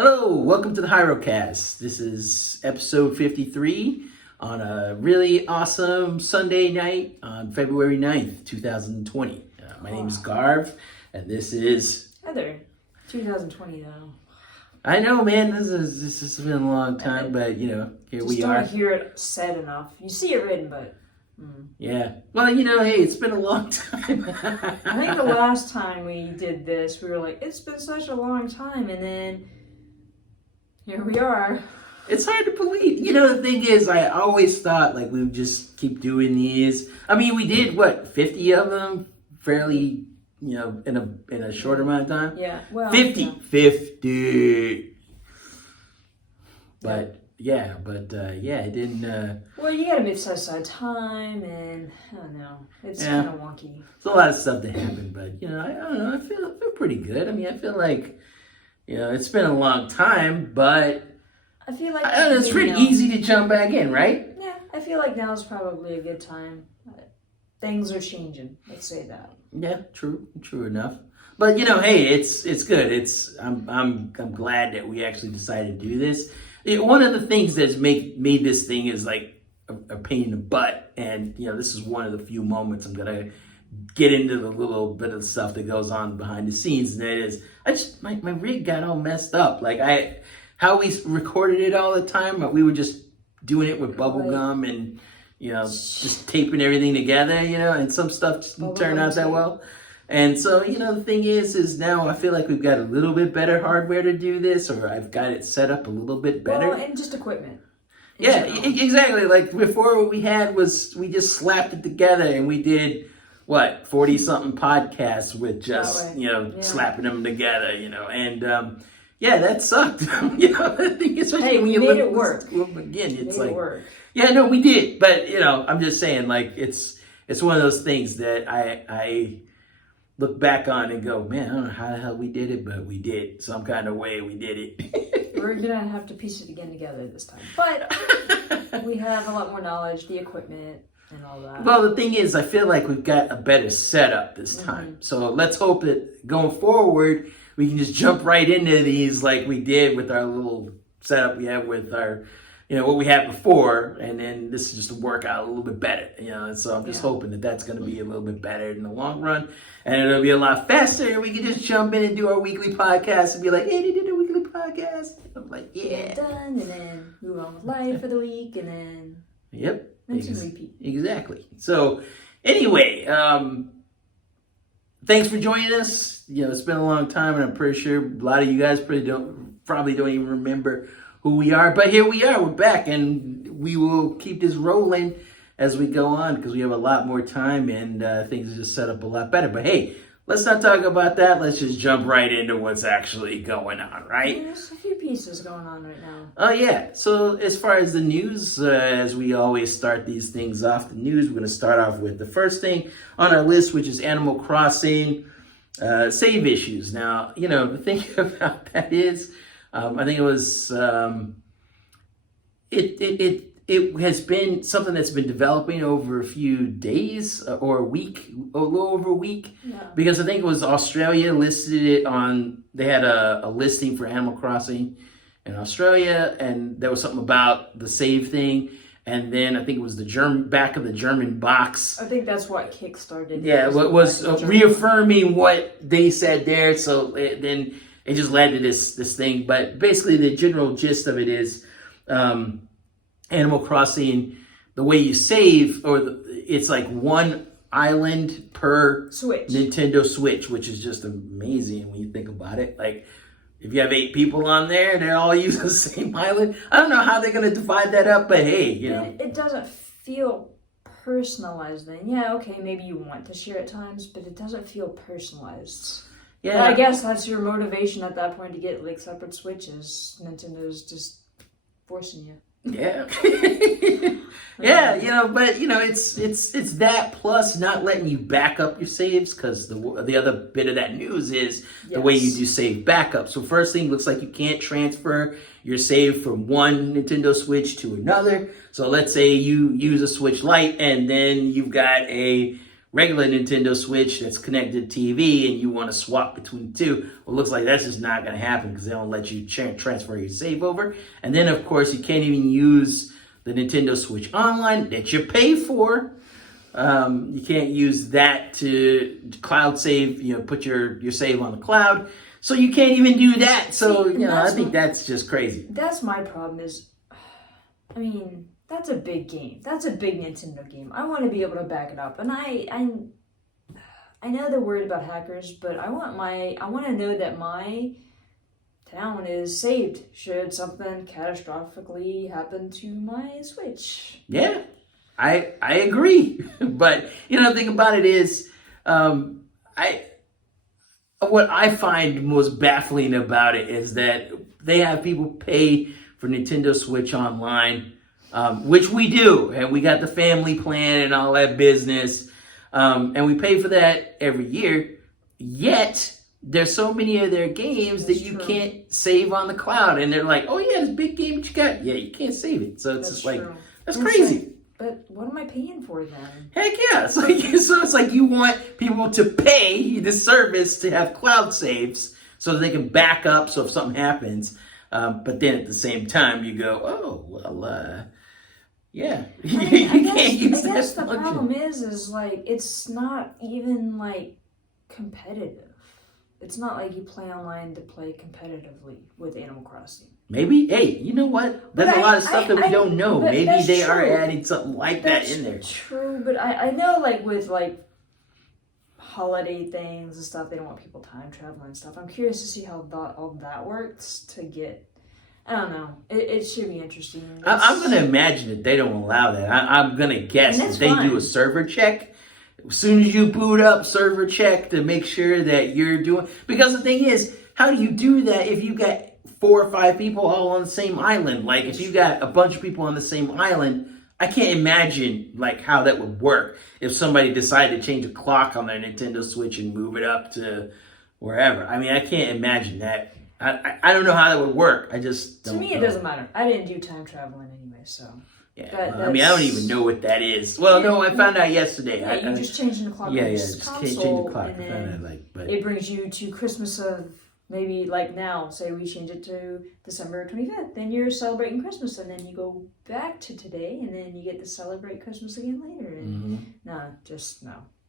Hello, welcome to the HieroCast. This is episode 53 on a really awesome Sunday night on February 9th, 2020. My name is Garv, and this is... Heather. 2020 though. I know, man, this has been a long time, but here we are. Just don't hear it said enough. You see it written, but... Yeah. Well, hey, it's been a long time. I think the last time we did this, we were like, it's been such a long time, and then... Here we are. It's hard to believe. The thing is, I always thought like we would just keep doing these. I mean, we did 50 of them fairly, in a short amount of time. Yeah. Well, 50. yeah. 50. But it didn't. Well, you gotta set aside time, and I don't know. It's kind of wonky. There's a lot of stuff that happened, but I don't know. I feel pretty good. I mean, I feel like. It's been a long time, but I feel like it's pretty easy to jump back in, right? Yeah, I feel like now is probably a good time. Things are changing. Let's say that. Yeah, true enough. But hey, it's good. I'm glad that we actually decided to do this. One of the things that's made this thing is like a pain in the butt, and this is one of the few moments I'm gonna get into the little bit of stuff that goes on behind the scenes, and that is my rig got all messed up. Like how we recorded it all the time, we were just doing it with bubble gum and just taping everything together, and some stuff just didn't turn out that well. And so the thing is now I feel like we've got a little bit better hardware to do this, or I've got it set up a little bit better. Well, and just equipment. Yeah, exactly. Like before, what we had was we just slapped it together and we did 40-something podcasts with just, slapping them together, and, that sucked. The thing is, hey, we made it work. Again, it's like, yeah, no, we did, but, I'm just saying, like, it's one of those things that I look back on and go, man, I don't know how the hell we did it, but we did. Some kind of way we did it. We're going to have to piece it again together this time. But we have a lot more knowledge, the equipment, and all that. Well, the thing is, I feel like we've got a better setup this time. So let's hope that going forward, we can just jump right into these like we did with our little setup we have with our, what we had before. And then this is just to work out a little bit better, And so I'm just hoping that that's going to be a little bit better in the long run. And it'll be a lot faster. And we can just jump in and do our weekly podcast and be like, hey, they did a weekly podcast. I'm like, yeah. Done, and then move on with life for the week, and then... Yep. Repeat. Exactly. So, anyway, thanks for joining us. It's been a long time, and I'm pretty sure a lot of you guys probably don't even remember who we are. But here we are. We're back, and we will keep this rolling as we go on because we have a lot more time, and things are just set up a lot better. But hey, let's not talk about that. Let's just jump right into what's actually going on, right? There's a few pieces going on right now. Oh, yeah. So as far as the news, as we always start these things off, the news, we're going to start off with the first thing on our list, which is Animal Crossing save issues. Now, the thing about that is, I think it was, it has been something that's been developing over a few days or a week, a little over a week. Yeah. Because I think it was Australia listed it on, they had a listing for Animal Crossing in Australia, and there was something about the save thing. And then I think it was the back of the German box. I think that's what Kickstarter. Yeah, what was reaffirming what they said there. So then it just led to this thing. But basically the general gist of it is Animal Crossing, the way you save, it's like one island per Switch. Nintendo Switch, which is just amazing when you think about it. Like, if you have 8 people on there and they all use the same island, I don't know how they're going to divide that up, but hey, It doesn't feel personalized then. Yeah, okay, maybe you want to share at times, but it doesn't feel personalized. Yeah. But I guess that's your motivation at that point to get like separate Switches. Nintendo's just forcing you. Yeah. Yeah, but it's that plus not letting you back up your saves, because the other bit of that news is the way you do save backup. So first thing, looks like you can't transfer your save from one Nintendo Switch to another. So let's say you use a Switch Lite and then you've got a regular Nintendo Switch that's connected to TV and you want to swap between the two, well, it looks like that's just not going to happen because they don't let you transfer your save over. And then, of course, you can't even use the Nintendo Switch Online that you pay for. You can't use that to cloud save, put your save on the cloud. So you can't even do that. So, I think that's just crazy. That's my problem is, I mean, that's a big game. That's a big Nintendo game. I want to be able to back it up. And I know they're worried about hackers, but I want to know that my town is saved should something catastrophically happen to my Switch. Yeah, I agree. But, the thing about it is, what I find most baffling about it is that they have people pay for Nintendo Switch Online, which we do, and we got the family plan and all that business, and we pay for that every year, yet there's so many of their games that you can't save on the cloud, and they're like, oh yeah, this big game that you got, yeah, you can't save it, so it's just like, that's crazy. But what am I paying for then? Heck yeah, it's like you want people to pay the service to have cloud saves so that they can back up so if something happens, but then at the same time you go, oh, well, yeah, you can't use that. I guess the problem is like it's not even like competitive. It's not like you play online to play competitively with Animal Crossing. Maybe, hey, you know what? There's a lot of stuff that we don't know. Maybe they are adding something like that in there. True, but I know like with like holiday things and stuff, they don't want people time traveling and stuff. I'm curious to see how all that works to get. I don't know. It should be interesting. I'm going to imagine that they don't allow that. I'm going to guess that they do a server check. As soon as you boot up, server check to make sure that you're doing... Because the thing is, how do you do that if you got 4 or 5 people all on the same island? Like, if you got a bunch of people on the same island, I can't imagine, like, how that would work if somebody decided to change a clock on their Nintendo Switch and move it up to wherever. I mean, I can't imagine that. I don't know how that would work. I just don't know. To me, it doesn't matter. I didn't do time traveling anyway, so... Yeah, well, I mean, I don't even know what that is. Well, no, I found out yesterday. Yeah, you just changing the clock. Yeah, just change the clock. And then it brings you to Christmas of maybe like now. Say we change it to December 25th. Then you're celebrating Christmas, and then you go back to today, and then you get to celebrate Christmas again later. And no.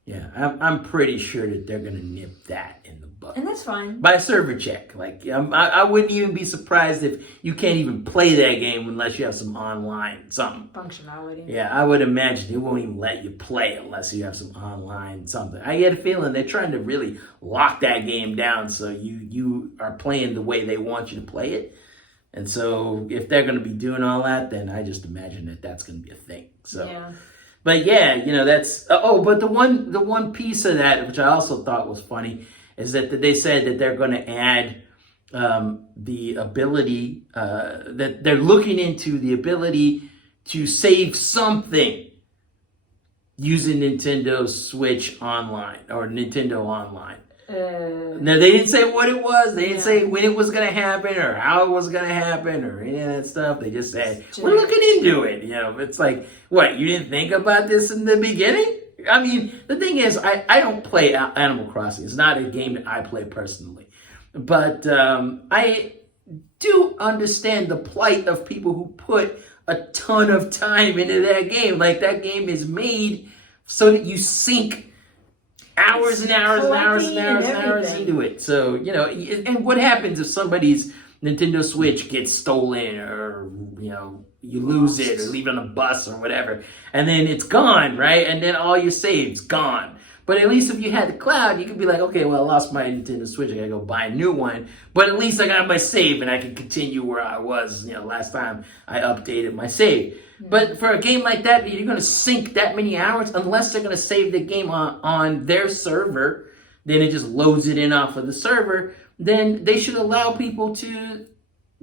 Yeah, I'm pretty sure that they're gonna nip that in the bud. And that's fine. By server check. Like, I wouldn't even be surprised if you can't even play that game unless you have some online something. Functionality. Yeah, I would imagine they won't even let you play unless you have some online something. I get a feeling they're trying to really lock that game down so you are playing the way they want you to play it. And so if they're gonna be doing all that, then I just imagine that that's gonna be a thing. So. Yeah. But yeah, that's... but the one piece of that, which I also thought was funny, is that they said that they're going to add the ability... that they're looking into the ability to save something using Nintendo Switch Online, or Nintendo Online. Now, they didn't say what it was. They didn't say when it was going to happen or how it was going to happen or any of that stuff. They just said, we're looking into it. It's like, what, you didn't think about this in the beginning? I mean, the thing is, I don't play Animal Crossing. It's not a game that I play personally. But I do understand the plight of people who put a ton of time into that game. Like, that game is made so that you sink hours and hours and hours and hours and hours into it. So, and what happens if somebody's Nintendo Switch gets stolen or, you lose it or leave it on a bus or whatever, and then it's gone, right? And then all your saves gone. But at least if you had the cloud, you could be like, okay, well, I lost my Nintendo Switch. I gotta go buy a new one. But at least I got my save and I can continue where I was, last time I updated my save. But for a game like that, you're going to sink that many hours unless they're going to save the game on their server. Then it just loads it in off of the server. Then they should allow people to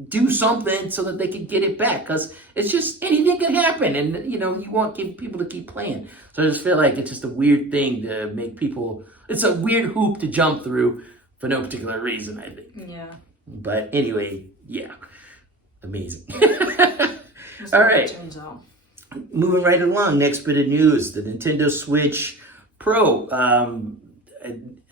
do something so that they can get it back. Because it's just anything can happen. And, you want people to keep playing. So I just feel like it's just a weird thing to make people... It's a weird hoop to jump through for no particular reason, I think. Yeah. But anyway, yeah. Amazing. All right. Moving right along, next bit of news. The Nintendo Switch Pro.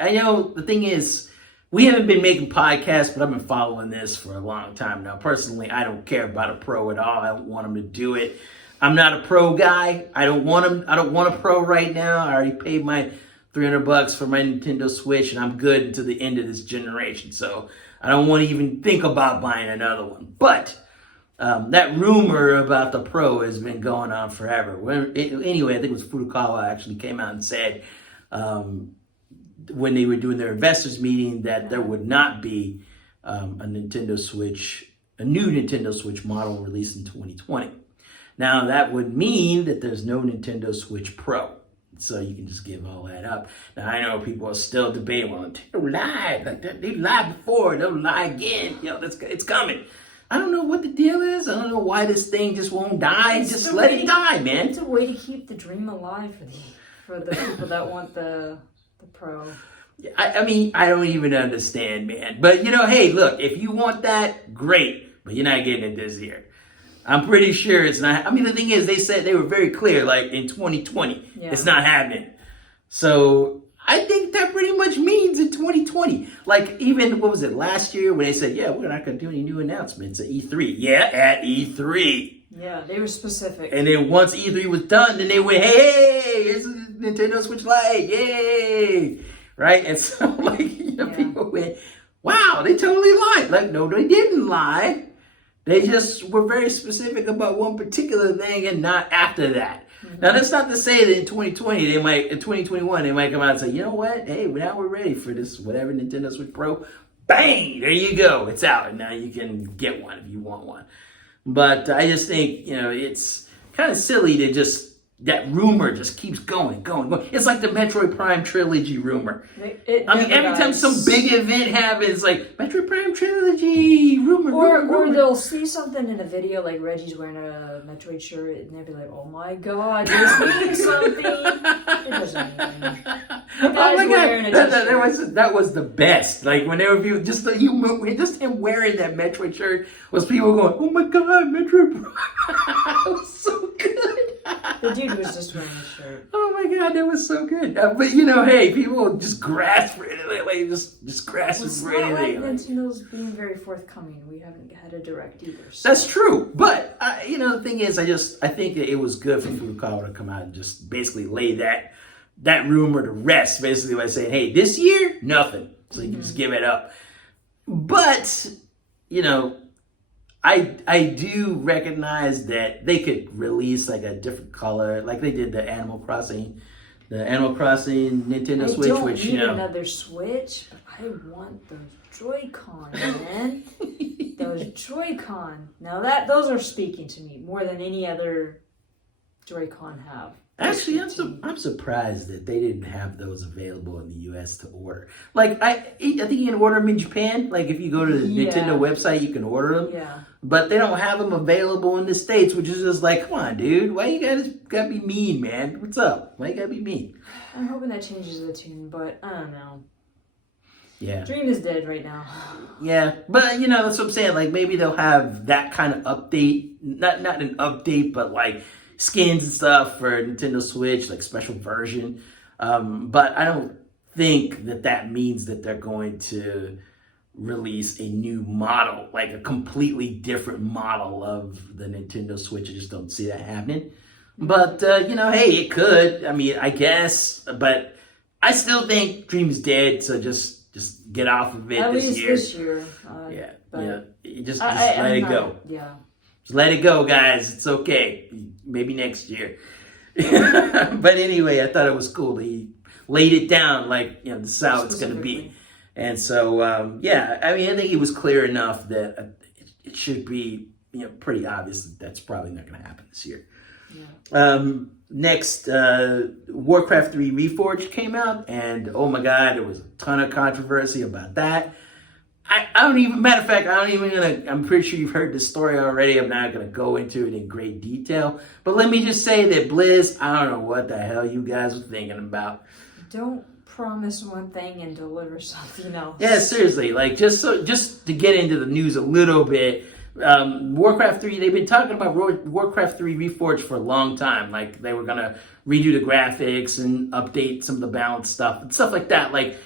I know the thing is, we haven't been making podcasts, but I've been following this for a long time now. Personally, I don't care about a Pro at all. I don't want them to do it. I'm not a Pro guy. I don't want a Pro right now. I already paid my $300 for my Nintendo Switch, and I'm good until the end of this generation. So I don't want to even think about buying another one. But that rumor about the Pro has been going on forever. Anyway, I think it was Furukawa actually came out and said, when they were doing their investors meeting, that there would not be a new Nintendo Switch model released in 2020. Now that would mean that there's no Nintendo Switch Pro. So you can just give all that up. Now I know people are still debating, well, Nintendo lied. Like they lied before, they'll lie again. It's coming. I don't know what the deal is. I don't know why this thing just won't die. Just let it die, man. It's a way to keep the dream alive for the people that want the Pro. I mean, I don't even understand, man. But, hey, look, if you want that, great. But you're not getting it this year. I'm pretty sure it's not. I mean, the thing is, they said they were very clear, like in 2020, it's not happening. So I think that pretty much means in 2020. Like even, what was it, last year when they said, yeah, we're not going to do any new announcements at E3. Yeah, at E3. Yeah, they were specific. And then once E3 was done, then they went, hey, it's Nintendo Switch Lite, yay! Right? And so, like, people went, wow, they totally lied. Like, no, they didn't lie. They just were very specific about one particular thing and not after that. Mm-hmm. Now, that's not to say that in 2021, they might come out and say, you know what? Hey, now we're ready for this, whatever Nintendo Switch Pro. Bang! There you go. It's out. And now you can get one if you want one. But I just think, it's kind of silly to that rumor just keeps going. It's like the Metroid Prime trilogy rumor. Every time some big event happens, like Metroid Prime trilogy rumor. Or they'll see something in a video, like Reggie's wearing a Metroid shirt, and they'll be like, "Oh my god, this means something." It doesn't mean anything. Oh my god, that was the best. Like when they were just him wearing that Metroid shirt was people going, "Oh my god, Metroid Prime!" It was so good. The dude was just wearing a shirt. Oh my god, that was so good. But hey, people just grasp for it, like just grasp for anything. Nintendo's being very forthcoming. We haven't had a direct either. So. That's true, but the thing is, I think that it was good for Furukawa to come out and just basically lay that rumor to rest, basically by saying, hey, this year, nothing. So you can just give it up. But I do recognize that they could release like a different color, like they did the Animal Crossing Nintendo Switch. I don't need another Switch, but I want those Joy-Con, man. Those Joy-Con. Now those are speaking to me more than any other Joy-Con have. Actually, I'm surprised that they didn't have those available in the U.S. to order. Like, I think you can order them in Japan. Like, if you go to the Nintendo website, you can order them. Yeah. But they don't have them available in the States, which is just like, come on, dude. Why you gotta be mean, man? What's up? Why you gotta be mean? I'm hoping that changes the tune, but I don't know. Yeah. Dream is dead right now. Yeah, but that's what I'm saying. Like, maybe they'll have that kind of update. Not an update, but like skins and stuff for Nintendo Switch, like special version. But I don't think that means that they're going to release a new model, like a completely different model of the Nintendo Switch. I just don't see that happening. But, hey, it could. I mean, I guess. But I still think Dream's dead, so just get off of it At this least year. this year. Just let it go. Yeah. Just let it go, guys. It's okay. Maybe next year. But anyway, I thought it was cool. He laid it down like, this is how it's going to be. And so, I think it was clear enough that it should be, pretty obvious that that's probably not going to happen this year. Yeah. Next, Warcraft 3 Reforged came out, and oh my god, there was a ton of controversy about that. I'm pretty sure you've heard this story already. I'm not going to go into it in great detail. But let me just say that Blizz, I don't know what the hell you guys were thinking about. Don't promise one thing and deliver something else. Yeah, seriously. Like, just to get into the news a little bit, Warcraft 3, they've been talking about Warcraft 3 Reforged for a long time. Like, they were going to redo the graphics and update some of the balance stuff and stuff like that. Like,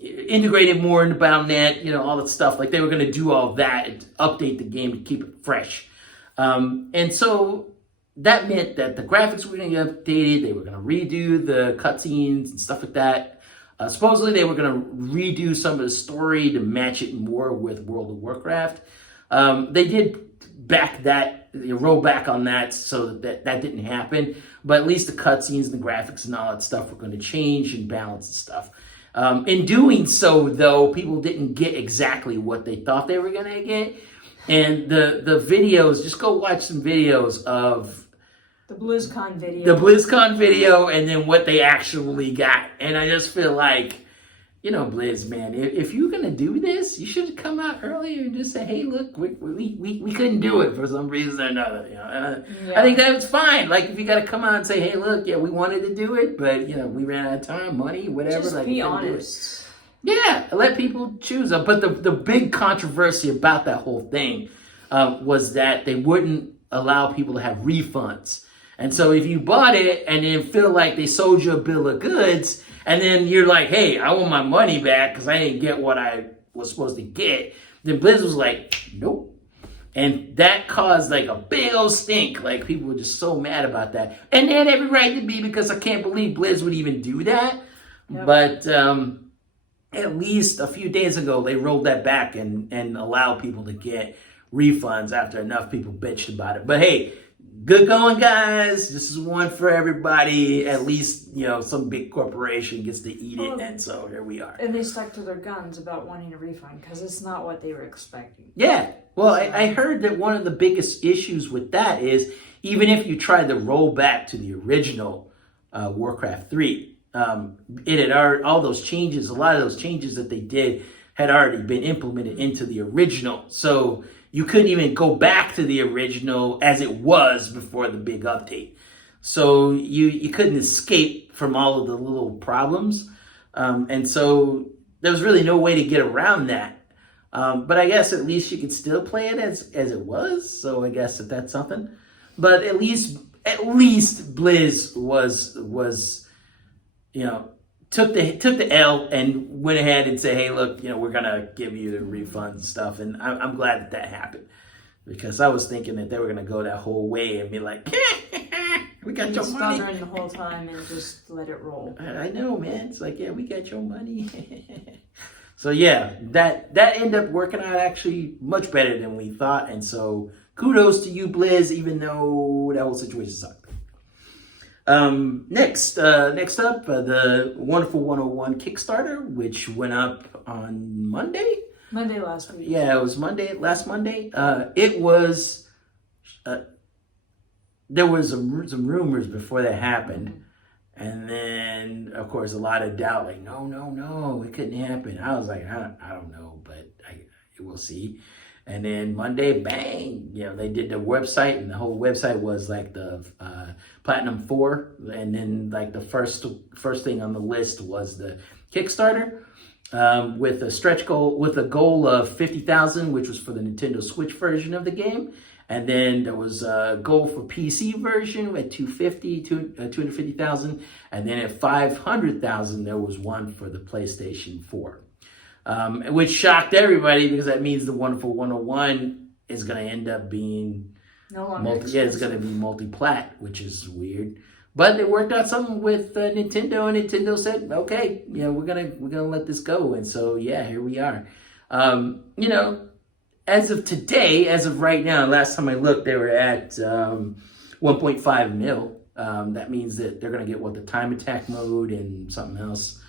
integrate it more into Battle.net, all that stuff. Like, they were going to do all that and update the game to keep it fresh. And so that meant that the graphics were going to get updated. They were going to redo the cutscenes and stuff like that. Supposedly, they were going to redo some of the story to match it more with World of Warcraft. They did roll back on that so that didn't happen. But at least the cutscenes and the graphics and all that stuff were going to change and balance and stuff. In doing so, though, people didn't get exactly what they thought they were going to get. And the videos, just go watch some videos of the BlizzCon video. The BlizzCon video and then what they actually got. And I just feel like, Blizz, man, if you're going to do this, you should have come out earlier and just say, hey, look, we couldn't do it for some reason or another. I think that was fine. Like, if you got to come out and say, hey, look, yeah, we wanted to do it, but, we ran out of time, money, whatever. Just be honest. Yeah, let people choose. But the big controversy about that whole thing was that they wouldn't allow people to have refunds. And so if you bought it and then feel like they sold you a bill of goods, and then you're like, hey, I want my money back because I didn't get what I was supposed to get, then Blizz was like, nope. And that caused like a big old stink. Like, people were just so mad about that. And they had every right to be, because I can't believe Blizz would even do that. Yep. But at least a few days ago, they rolled that back and allowed people to get refunds after enough people bitched about it. But hey, good going, guys. This is one for everybody. At least, some big corporation gets to eat it. And so here we are. And they stuck to their guns about wanting a refund because it's not what they were expecting. Yeah. Well, I heard that one of the biggest issues with that is, even if you tried to roll back to the original Warcraft 3, it had all those changes, a lot of those changes that they did had already been implemented into the original. So you couldn't even go back to the original as it was before the big update. So you couldn't escape from all of the little problems. And so there was really no way to get around that. But I guess at least you could still play it as it was. So I guess that's something. But at least Blizz was took the L and went ahead and said, hey, look, we're going to give you the refunds and stuff. And I'm glad that happened, because I was thinking that they were going to go that whole way and be like, we got your money. Stuttering the whole time and just let it roll. I know, man. It's like, yeah, we got your money. So yeah, that ended up working out actually much better than we thought. And so kudos to you, Blizz, even though that whole situation sucked. Next up, the Wonderful 101 Kickstarter, which went up on Monday. Monday last week. Yeah, it was last Monday. It was, there was some rumors before that happened. And then, of course, a lot of doubt, like, no, it couldn't happen. I was like, I don't know, but we'll see. And then Monday, bang, they did the website, and the whole website was like the Platinum 4. And then like the first thing on the list was the Kickstarter with a stretch goal, with a goal of 50,000, which was for the Nintendo Switch version of the game. And then there was a goal for PC version at 250,000. And then at 500,000, there was one for the PlayStation 4. Which shocked everybody, because that means the Wonderful 101 is going to end up being it's going to be multi-plat, which is weird. But they worked out something with Nintendo, and Nintendo said, okay, we're gonna let this go. And so yeah, here we are. As of today, as of right now, last time I looked, they were at 1.5 mil. That means that they're gonna get the time attack mode and something else.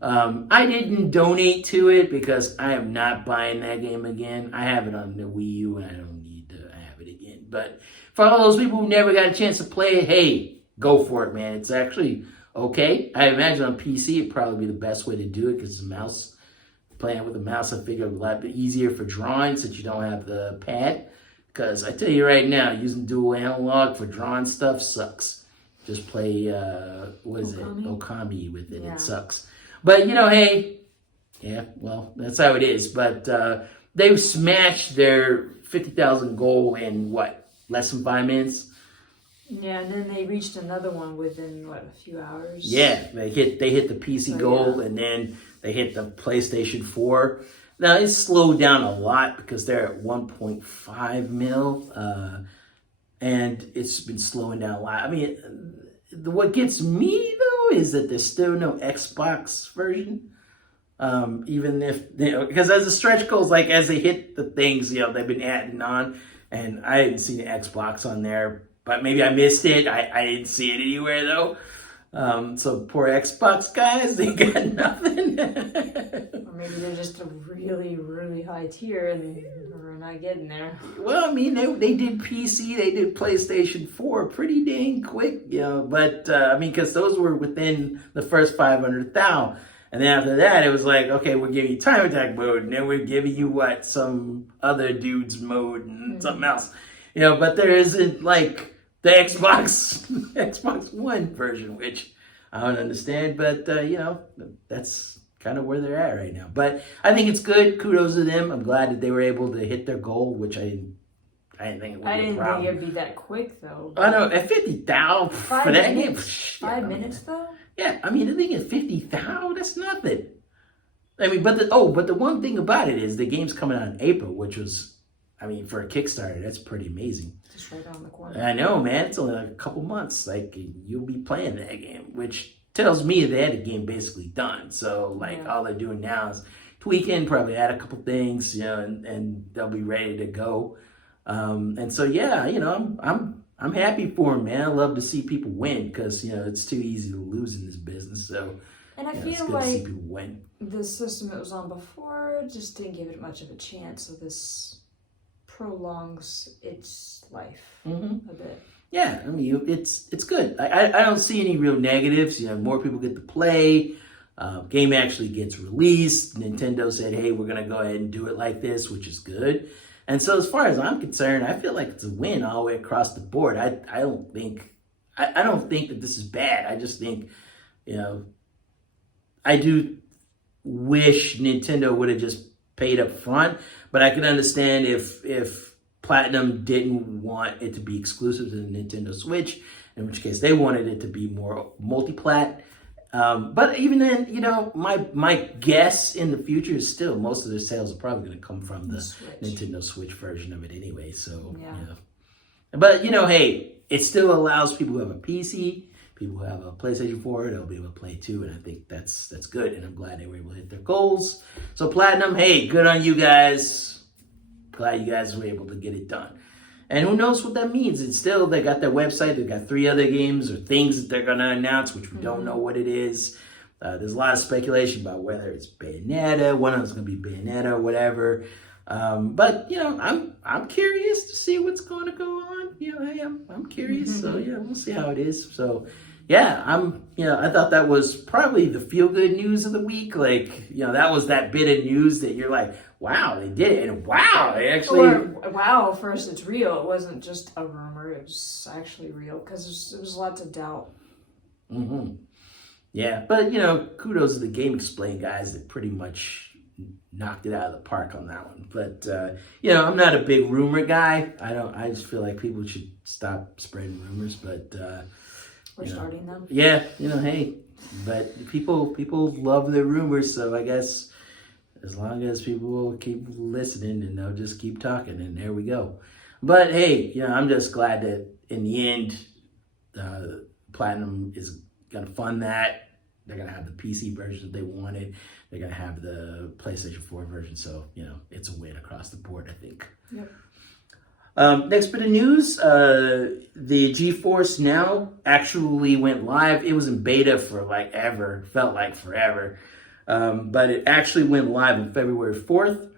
I didn't donate to it because I am not buying that game again. I have it on the Wii U and I don't need to have it again. But for all those people who never got a chance to play it, hey, go for it, man. It's actually okay. I imagine on PC it'd probably be the best way to do it, because it's a mouse. Playing with a mouse, I figure, a lot easier for drawing since you don't have the pad. Because I tell you right now, using dual analog for drawing stuff sucks. Just play, Okami with it. Yeah. It sucks. But, hey, yeah, well, that's how it is. But they've smashed their 50,000 goal in, less than 5 minutes? Yeah, and then they reached another one within, a few hours? Yeah, they hit the PC goal, and then they hit the PlayStation 4. Now, it's slowed down a lot because they're at 1.5 mil, and it's been slowing down a lot. I mean, what gets me, though, is that there's still no Xbox version. Even if, because as the stretch goes, as they hit the things, they've been adding on, and I didn't see the Xbox on there, but maybe I missed it. I didn't see it anywhere, though. So poor Xbox guys, they got nothing. Or maybe they're just a really, really high tier and we're not getting there. Well, I mean, they did PC, they did PlayStation 4 pretty dang quick, but, because those were within the first 500,000. And then after that, it was like, okay, we're giving you time attack mode, and then we're giving you some other dude's mode and something else. But there isn't the Xbox One version, which I don't understand, but that's kind of where they're at right now. But I think it's good. Kudos to them. I'm glad that they were able to hit their goal, which I didn't think it would be a problem. I didn't think it'd be that quick, though. I know, at 50,000 for that game. 5 minutes, though? Yeah, I think at 50,000, that's nothing. But the one thing about it is the game's coming out in April, which was, for a Kickstarter, that's pretty amazing. Just right around the corner. I know, man. It's only a couple months. You'll be playing that game, which tells me they had the game basically done. So, all they're doing now is tweaking, probably add a couple things, and they'll be ready to go. And so, yeah, I'm happy for them, man. I love to see people win because, it's too easy to lose in this business. So, and I feel it's good to see people win. The system it was on before just didn't give it much of a chance. So this prolongs its life a bit. Yeah, it's good. I don't see any real negatives. More people get to play. Game actually gets released. Nintendo said, hey, we're going to go ahead and do it like this, which is good. And so as far as I'm concerned, I feel like it's a win all the way across the board. I don't think that this is bad. I just think, I do wish Nintendo would have just paid up front, but I can understand if Platinum didn't want it to be exclusive to the Nintendo Switch, in which case they wanted it to be more multi-plat. But even then, my guess in the future is still most of their sales are probably going to come from the Nintendo Switch version of it anyway. So, But, hey, it still allows people who have a PC, people who have a PlayStation 4, they'll be able to play too. And I think that's good. And I'm glad they were able to hit their goals. So Platinum, hey, good on you guys. Glad you guys were able to get it done. And who knows what that means? It's still, they got their website, they've got 3 other games or things that they're going to announce, which we don't know what it is. There's a lot of speculation about whether it's Bayonetta, one of them's going to be Bayonetta or whatever. But, I'm curious to see what's going to go on. I'm curious. So, we'll see how it is. So, I thought that was probably the feel-good news of the week. That was that bit of news that you're like, wow, they did it. And wow, they actually... Or, first it's real. It wasn't just a rumor. It was actually real because there was lots of doubt. Mm-hmm. Yeah, but, kudos to the Game Explain guys that pretty much knocked it out of the park on that one. But, I'm not a big rumor guy. I just feel like people should stop spreading rumors, but... We're starting them. Yeah, hey, but people love their rumors, so I guess... as long as people will keep listening and they'll just keep talking, and there we go. But hey, I'm just glad that in the end, Platinum is going to fund that. They're going to have the PC version that they wanted. They're going to have the PlayStation 4 version. So, it's a win across the board, I think. Yep. Next bit of news, the GeFORCE Now actually went live. It was in beta for felt like forever. But it actually went live on February 4th.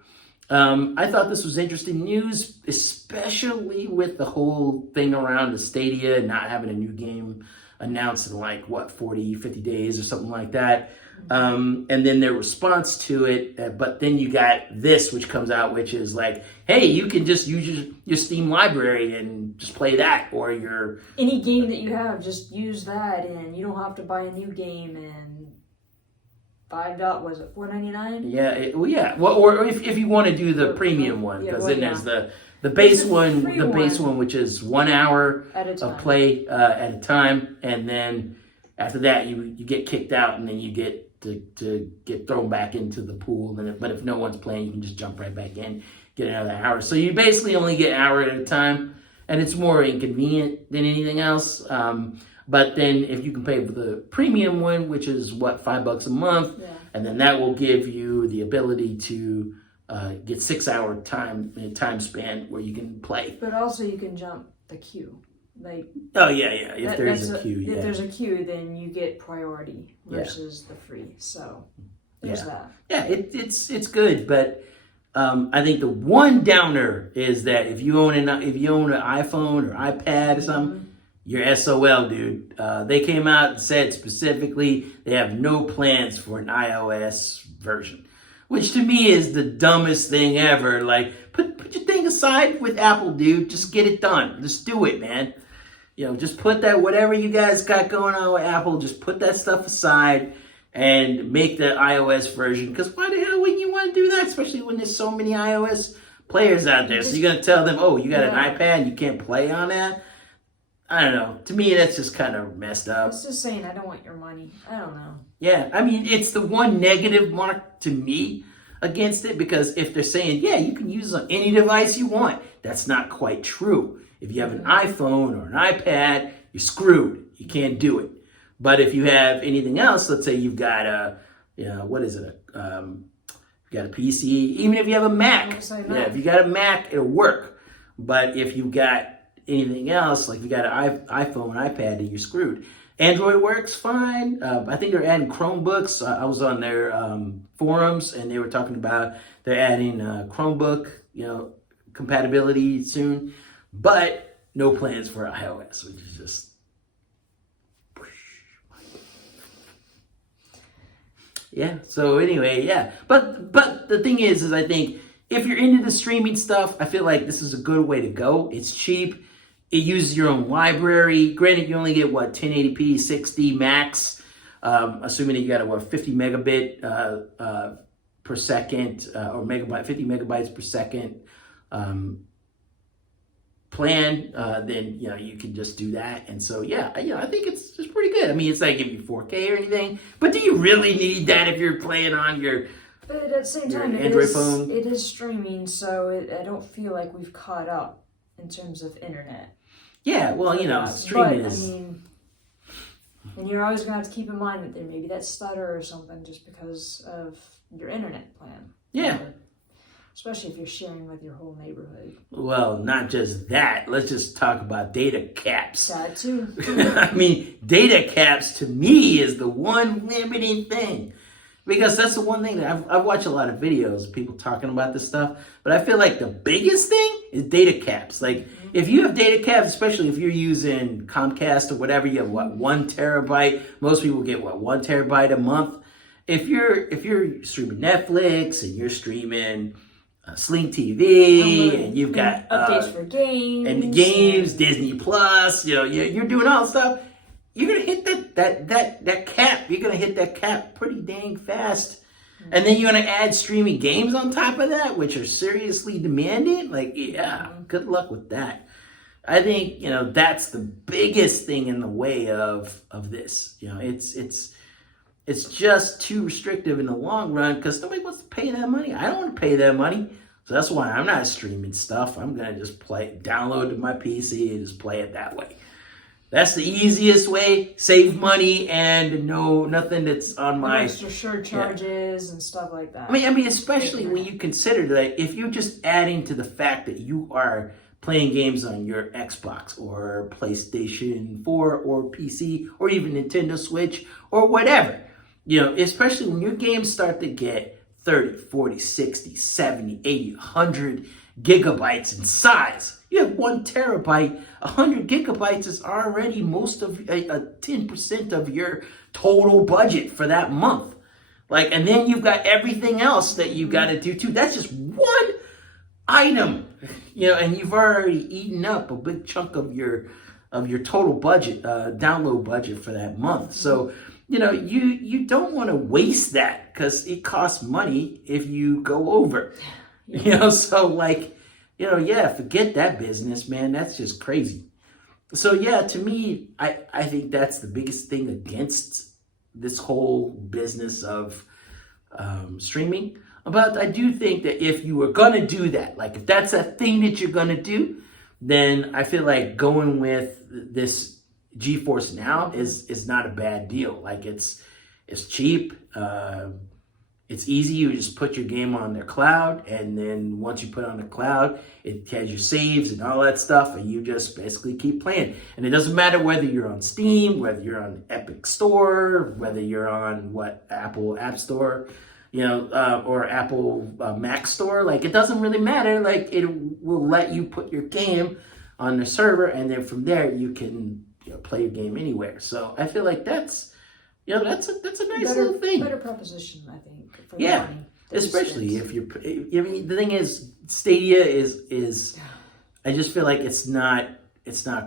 I thought this was interesting news, especially with the whole thing around the Stadia not having a new game announced in 40, 50 days or something like that. And then their response to it, but then you got this, which comes out, which is hey, you can just use your Steam library and just play that, or any game that you have, just use that, and you don't have to buy a new game, and was it $4.99? Yeah. Well, or if you want to do the premium one, because then there's the base one, which is 1 hour of play at a time, and then after that you get kicked out, and then you get to get thrown back into the pool. But if no one's playing, you can just jump right back in, get another hour. So you basically only get an hour at a time, and it's more inconvenient than anything else. But then if you can pay for the premium one, which is $5 a month, and then that will give you the ability to get 6 hour time span where you can play. But also you can jump the queue. If there's a queue. If there's a queue, then you get priority versus the free. So there's that. Yeah, it's good, but I think the one downer is that if you own an iPhone or iPad or something, you're SOL, dude. They came out and said specifically they have no plans for an iOS version, which to me is the dumbest thing ever. Like, put your thing aside with Apple, dude. Just get it done. Just do it, man. Just put that, whatever you guys got going on with Apple, just put that stuff aside and make the iOS version. Because why the hell wouldn't you want to do that, especially when there's so many iOS players out there? So you're going to tell them, oh, you got an iPad and you can't play on that? I don't know. To me, that's just kind of messed up. It's just saying, I don't want your money. I don't know. Yeah, I mean, it's the one negative mark to me against it, because if they're saying, yeah, you can use it on any device you want, that's not quite true. If you have an iPhone or an iPad, you're screwed. You can't do it. But if you have anything else, let's say you've got you've got a PC, even if you have a Mac. If you got a Mac, it'll work. But if you've got anything else, like you got an iPhone, iPad, then you're screwed. Android works fine. I think they're adding Chromebooks. I was on their forums, and they were talking about they're adding Chromebook, compatibility soon, but no plans for iOS, which is just. Yeah. So anyway, yeah. But the thing is I think if you're into the streaming stuff, I feel like this is a good way to go. It's cheap. It uses your own library. Granted, you only get 1080p, 60 max, assuming that you got a 50 megabit per second or 50 megabytes per second plan. Then you can just do that. And so I think it's pretty good. I mean, it's not giving you 4K or anything, but do you really need that if you're playing on your But at the same time, Android phone? It is streaming, so I don't feel like we've caught up in terms of internet. Yeah, well, streaming is. I mean, and you're always going to have to keep in mind that there may be that stutter or something just because of your internet plan. Yeah. Especially if you're sharing with your whole neighborhood. Well, not just that. Let's just talk about data caps. That too. I mean, data caps to me is the one limiting thing. Because that's the one thing that I've watched a lot of videos of people talking about this stuff, but I feel like the biggest thing is data caps. Like, if you have data caps, especially if you're using Comcast or whatever, you have 1 terabyte. Most people get 1 terabyte a month. If you're streaming Netflix and you're streaming Sling TV and you've got updates for games and Disney Plus, you're doing all stuff. You're gonna hit that cap. You're gonna hit that cap pretty dang fast, and then you're gonna add streaming games on top of that, which are seriously demanding. Like, good luck with that. I think that's the biggest thing in the way of this. It's just too restrictive in the long run because nobody wants to pay that money. I don't want to pay that money, so that's why I'm not streaming stuff. I'm gonna just download to my PC and just play it that way. That's the easiest way, save money, and nothing that's on my extra surcharges and stuff like that. I mean, especially when you consider that if you're just adding to the fact that you are playing games on your Xbox or PlayStation 4 or PC or even Nintendo Switch or whatever, especially when your games start to get 30, 40, 60, 70, 80, 100 gigabytes in size. You have 1 terabyte, 100 gigabytes is already most of 10% of your total budget for that month. And then you've got everything else that you got to do too. That's just one item, and you've already eaten up a big chunk of your total budget, download budget for that month. So, you don't want to waste that because it costs money if you go over. So like, forget that business, man. That's just crazy. So yeah, to me, I think that's the biggest thing against this whole business of streaming. But I do think that if you were gonna do that, like if that's a thing that you're gonna do, then I feel like going with this GeForce Now is not a bad deal. Like it's cheap, it's easy. You just put your game on their cloud, and then once you put it on the cloud, it has your saves and all that stuff, and you just basically keep playing. And it doesn't matter whether you're on Steam, whether you're on Epic Store, whether you're on Apple App Store, or Apple Mac Store. Like it doesn't really matter. Like it will let you put your game on the server, and then from there you can play your game anywhere. So I feel like that's a nice little thing. Better proposition, I think. For money, especially if you're. I mean, the thing is, Stadia is. I just feel like it's not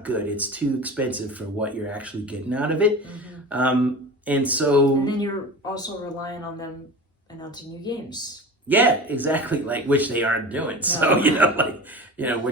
good. It's too expensive for what you're actually getting out of it, and then you're also relying on them announcing new games. Yeah, exactly. Like which they aren't doing. So what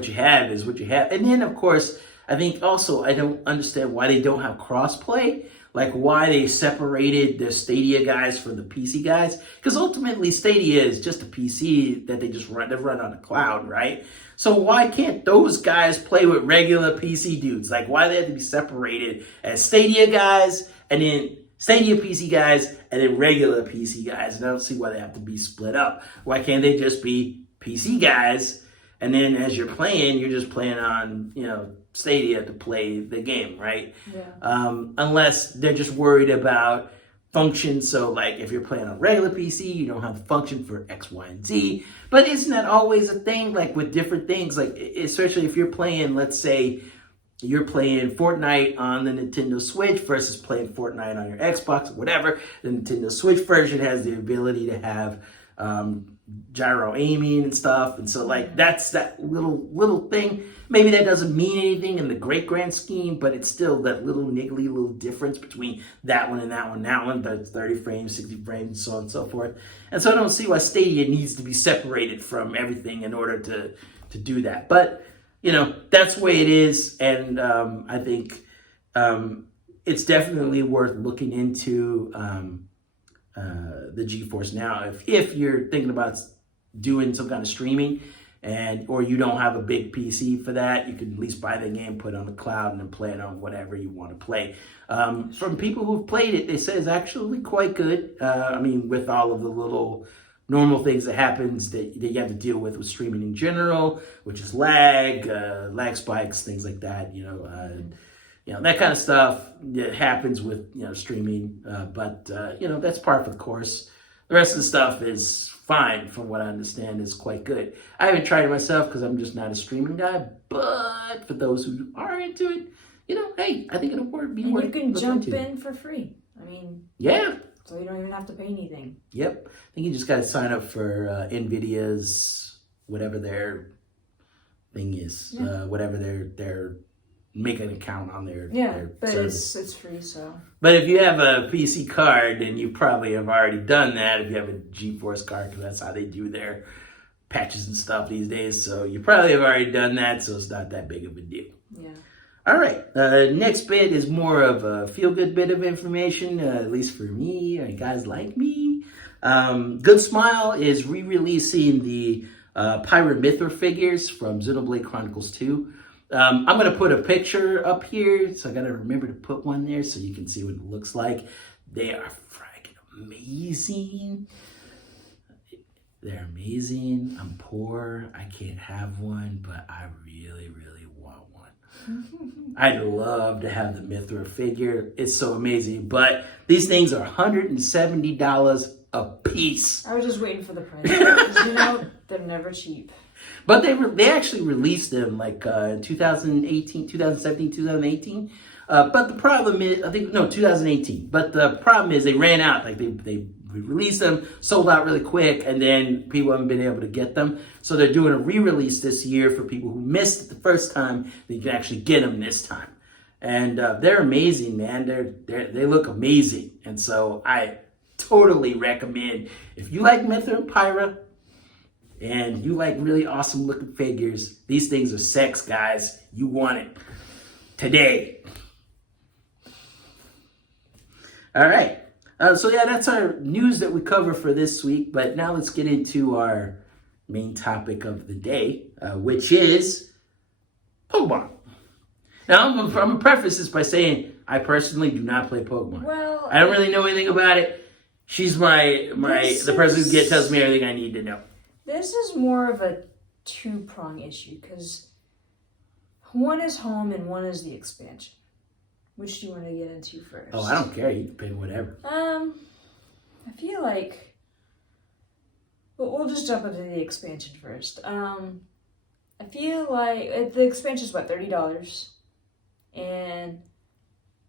you have is what you have, and then of course. I think also I don't understand why they don't have crossplay, like why they separated the Stadia guys from the PC guys. Because ultimately Stadia is just a PC that they run on the cloud, right? So why can't those guys play with regular PC dudes? Like why they have to be separated as Stadia guys and then Stadia PC guys and then regular PC guys? And I don't see why they have to be split up. Why can't they just be PC guys? And then as you're playing, you're just playing on, Stadia to play the game, right? Yeah. Unless they're just worried about function. So like if you're playing on regular PC, you don't have the function for X, Y, and Z. But isn't that always a thing? Like with different things, like especially if you're playing, let's say you're playing Fortnite on the Nintendo Switch versus playing Fortnite on your Xbox or whatever. The Nintendo Switch version has the ability to have gyro aiming and stuff, and so like that's that little thing. Maybe that doesn't mean anything in the great grand scheme, but it's still that little niggly little difference between that one and that one. That one that's 30 frames, 60 frames, and so on and so forth. And so I don't see why Stadia needs to be separated from everything in order to do that. But that's the way it is, and I think it's definitely worth looking into. The GeForce Now, if you're thinking about doing some kind of streaming or you don't have a big PC for that, you can at least buy the game, put it on the cloud, and then play it on whatever you want to play. From people who've played it, they say it's actually quite good. I mean, with all of the little normal things that happens that you have to deal with streaming in general, which is lag spikes, things like that, that kind of stuff that happens with, streaming. But that's part of the course. The rest of the stuff is fine, from what I understand, is quite good. I haven't tried it myself because I'm just not a streaming guy. But for those who are into it, hey, I think it'll be worth. And you can jump in for free. I mean, yeah. So you don't even have to pay anything. Yep. I think you just got to sign up for NVIDIA's whatever their thing is, whatever their make an account on their but service. It's free, so. But if you have a PC card, then you probably have already done that. If you have a GeForce card, because that's how they do their patches and stuff these days. So you probably have already done that, so it's not that big of a deal. Yeah. All right. Next bit is more of a feel-good bit of information, at least for me, guys like me. Good Smile is re-releasing the Pyra Mythra figures from Xenoblade Chronicles 2. I'm going to put a picture up here, so I got to remember to put one there so you can see what it looks like. They are freaking amazing. They're amazing. I'm poor. I can't have one, but I really, really want one. I'd love to have the Mythra figure. It's so amazing, but these things are $170 a piece. I was just waiting for the price. Because, they're never cheap. But they actually released them like 2018, 2017, 2018. But the problem is, 2018. But the problem is they ran out. Like they released them, sold out really quick, and then people haven't been able to get them. So they're doing a re-release this year for people who missed it the first time. They can actually get them this time. And they're amazing, man. They look amazing. And so I totally recommend, if you like Mythra and Pyra and you like really awesome looking figures, these things are sex, guys. You want it today. All right. So yeah, that's our news that we cover for this week. But now let's get into our main topic of the day, which is Pokemon. Now, I'm going to preface this by saying I personally do not play Pokemon. Well, I don't really know anything about it. She's the person who tells me everything I need to know. This is more of a two-prong issue, because one is home and one is the expansion. Which do you want to get into first? Oh, I don't care. You can pick whatever. I feel like... we'll just jump into the expansion first. I feel like the expansion's what, $30? And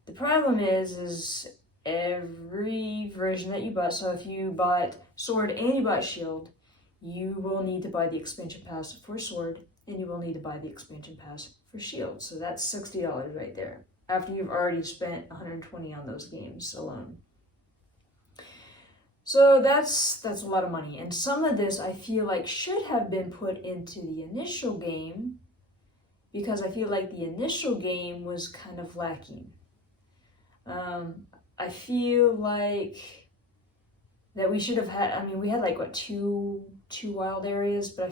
the problem is every version that you bought, so if you bought Sword and you bought Shield, you will need to buy the expansion pass for Sword, and you will need to buy the expansion pass for Shield. So that's $60 right there, after you've already spent $120 on those games alone. So that's a lot of money, and some of this I feel like should have been put into the initial game, because I feel like the initial game was kind of lacking. I feel like that we should have had, we had like, what, two wild areas, but I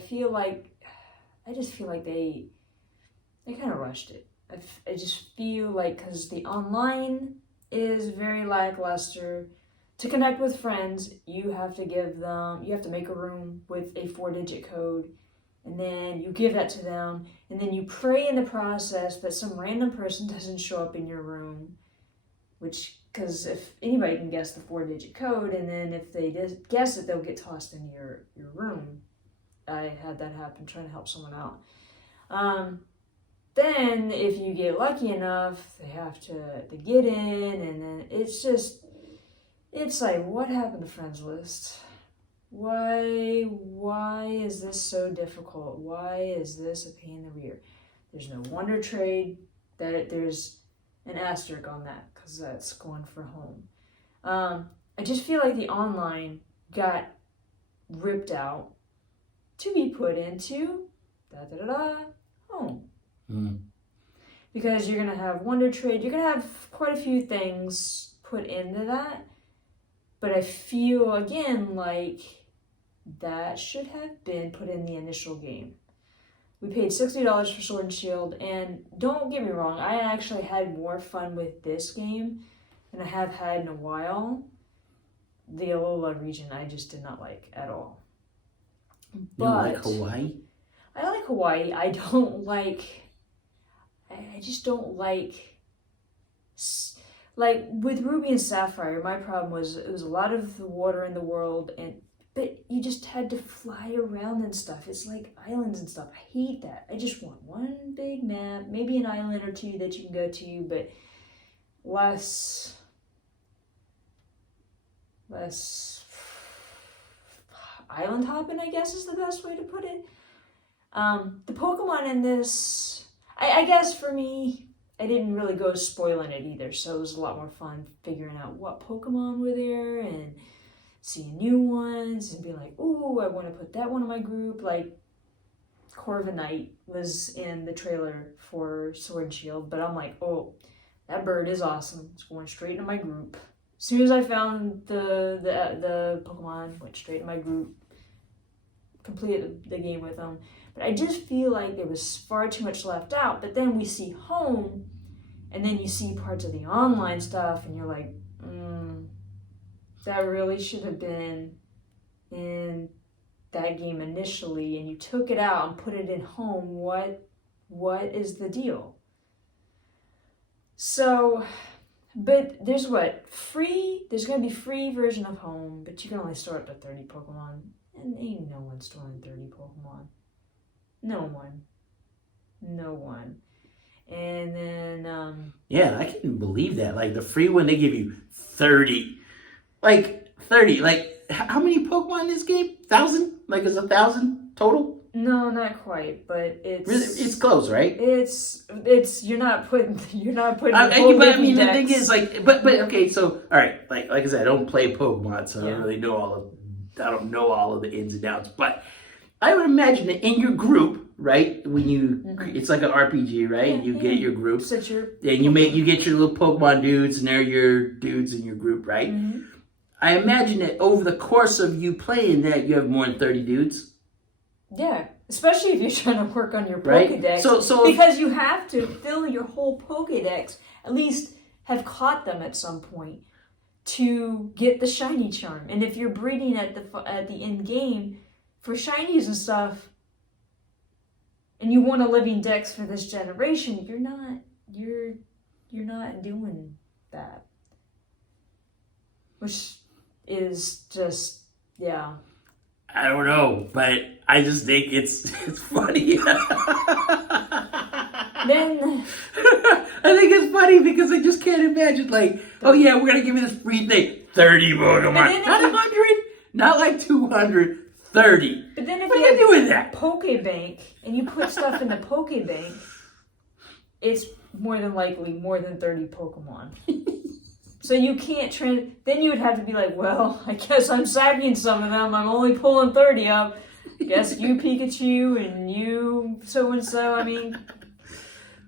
just feel like they kind of rushed it. I just feel like, because the online is very lackluster. To connect with friends, you have to make a room with a 4-digit code, and then you give that to them, and then you pray in the process that some random person doesn't show up in your room, because if anybody can guess the 4-digit code, and then if they guess it, they'll get tossed into your room. I had that happen trying to help someone out. Then, if you get lucky enough, they have to get in, and then it's like, what happened to friends list? Why is this so difficult? Why is this a pain in the rear? There's no Wonder Trade. There's an asterisk on that, because that's going for home. I just feel like the online got ripped out to be put into home. Because you're going to have Wonder Trade. You're going to have quite a few things put into that. But I feel, again, like that should have been put in the initial game. We paid $60 for Sword and Shield, and don't get me wrong, I actually had more fun with this game than I have had in a while. The Alola region I just did not like at all. But you like Hawaii? I like Hawaii. I just don't like... Like, with Ruby and Sapphire, my problem was it was a lot of the water in the world, but you just had to fly around and stuff. It's like islands and stuff. I hate that. I just want one big map, maybe an island or two that you can go to, but less island hopping, I guess, is the best way to put it. The Pokemon in this, I guess for me, I didn't really go spoiling it either, so it was a lot more fun figuring out what Pokemon were there and seeing new ones and being like, ooh, I want to put that one in my group. Like, Corviknight was in the trailer for Sword and Shield, but I'm like, oh, that bird is awesome. It's going straight into my group. As soon as I found the Pokemon, went straight in my group, completed the game with them. But I just feel like there was far too much left out. But then we see home, and then you see parts of the online stuff, and you're like, that really should have been in that game initially, and you took it out and put it in home. What is the deal? So, but there's there's going to be free version of home, but you can only store up to 30 Pokemon, and ain't no one storing 30 Pokemon. No one. And then, yeah, I can't believe that. Like, the free one, they give you 30. Like, 30. Like, how many Pokemon in this game? 1,000? Like, is 1,000 total? No, not quite, but It's close, right? It's you're not putting But I mean, the thing is, like, but okay, so all right, like I said, I don't play Pokemon, so I don't really know I don't know all of the ins and outs. But I would imagine that in your group, right, when it's like an RPG, right? You get your group, and you get your little Pokemon dudes, and they're your dudes in your group, right? Mm-hmm. I imagine that over the course of you playing that, you have more than 30 dudes. Yeah, especially if you're trying to work on your Pokedex. Right? So because you have to fill your whole Pokedex, at least have caught them at some point to get the shiny charm. And if you're breeding at the end game for shinies and stuff, and you want a living dex for this generation, you're not doing that, which is just I don't know, but I just think it's funny. Then I think it's funny because I just can't imagine, like, oh yeah, we're gonna give you this free thing, 30 Pokemon, not 100, not like 200, 30. But then if what you are you doing that? Pokebank and you put stuff in the Pokebank, it's more than likely more than 30 Pokemon. So you can't then you would have to be like, well, I guess I'm sacking some of them. I'm only pulling 30 up. Guess you Pikachu and you so-and-so. I mean,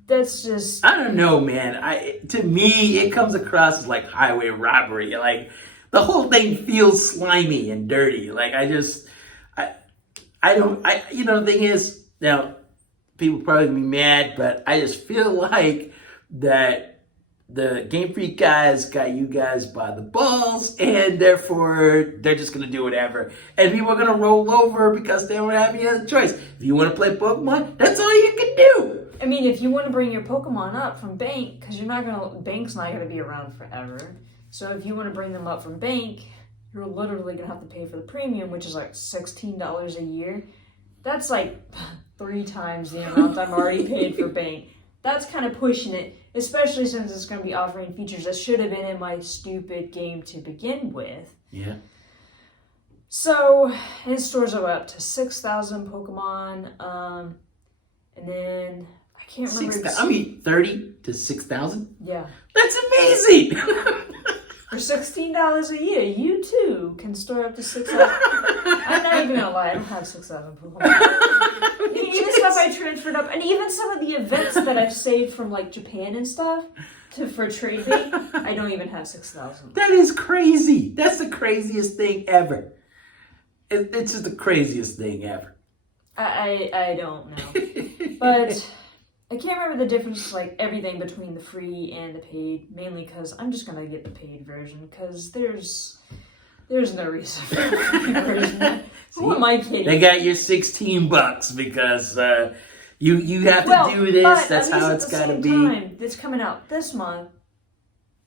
that's just... I don't know, man. To me, it comes across as like highway robbery. Like, the whole thing feels slimy and dirty. Like, you know, the thing is, now, people probably gonna be mad, but I just feel like that the Game Freak guys got you guys by the balls, and therefore they're just going to do whatever. And people are going to roll over because they don't have any other choice. If you want to play Pokemon, that's all you can do. I mean, if you want to bring your Pokemon up from Bank, because Bank's not going to be around forever. So if you want to bring them up from Bank, you're literally going to have to pay for the premium, which is like $16 a year. That's like 3 times the amount I'm already paid for Bank. That's kind of pushing it, especially since it's going to be offering features that should have been in my stupid game to begin with. Yeah. So, it stores up to 6,000 Pokemon, and then, I can't remember... 30 to 6,000? Yeah. That's amazing! For $16 a year, you too can store up to 6,000. I'm not even gonna lie, I don't have 6,000 Pokemon. Even stuff I transferred up, and even some of the events that I've saved from like Japan and stuff for trade bait, I don't even have 6,000. That is crazy. That's the craziest thing ever. It's just the craziest thing ever. I don't know, but I can't remember the difference, like everything between the free and the paid. Mainly because I'm just gonna get the paid version because there's no reason for the free version. Who am I kidding? They got your $16 because you have to do this. That's how it's got to be. It's coming out this month.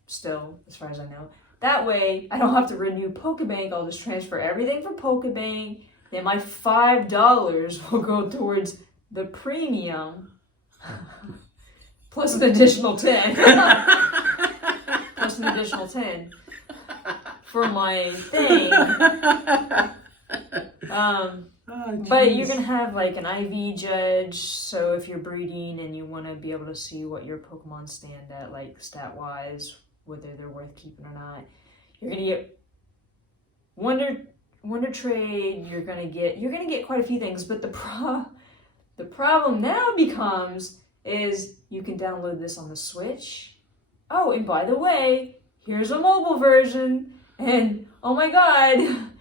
Still, as far as I know. That way, I don't have to renew Pokebank. I'll just transfer everything from Pokebank. Then my $5 will go towards the premium. Plus an additional 10. Plus an additional 10 for my thing. But you're gonna have like an IV judge, so if you're breeding and you want to be able to see what your Pokemon stand at, like stat wise, whether they're worth keeping or not, you're gonna get Wonder Trade. You're gonna get quite a few things, but the problem now becomes is you can download this on the Switch. Oh, and by the way, here's a mobile version, and oh my god.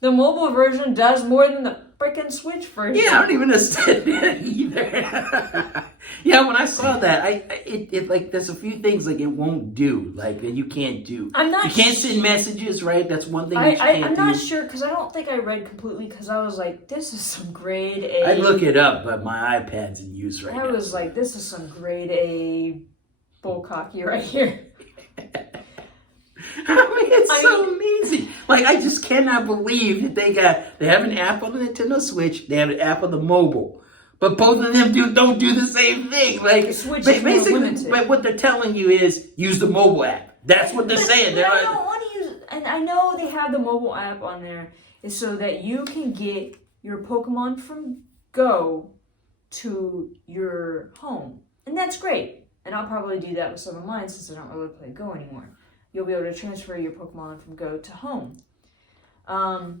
The mobile version does more than the freaking Switch version. Yeah, I don't even understand that either. Yeah, when I saw that, it like there's a few things like it won't do, like that you can't do. You can't send messages, right? That's one thing that you can't do. I'm not sure because I don't think I read completely because I was like, this is some grade A. I'd look it up, but my iPad's in use right now. I was like, this is some grade A bullcocky right here. I mean, it's so amazing. Like, I just cannot believe that they have an app on the Nintendo Switch, they have an app on the mobile, but both of them don't do the same thing. Like, basically, but what they're telling you is use the mobile app. That's what they're saying. I don't want to use, and I know they have the mobile app on there, is so that you can get your Pokemon from go to your home. And that's great. And I'll probably do that with some of mine since I don't really play Go anymore. You'll be able to transfer your Pokemon from Go to home. But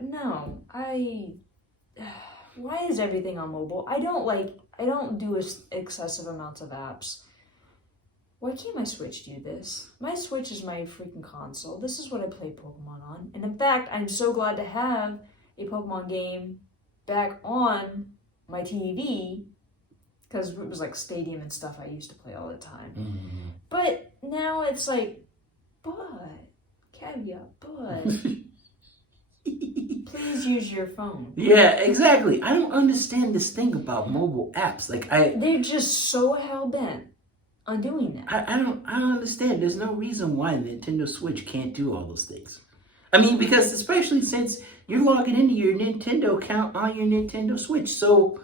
no, why is everything on mobile? I don't do excessive amounts of apps. Why can't my Switch do this? My Switch is my freaking console. This is what I play Pokemon on. And in fact, I'm so glad to have a Pokemon game back on my TV, because it was like Stadium and stuff I used to play all the time. Mm-hmm. But now it's like, caveat, please use your phone. Yeah, exactly. I don't understand this thing about mobile apps. They're just so hell-bent on doing that. I don't understand. There's no reason why Nintendo Switch can't do all those things. I mean, because especially since you're logging into your Nintendo account on your Nintendo Switch, so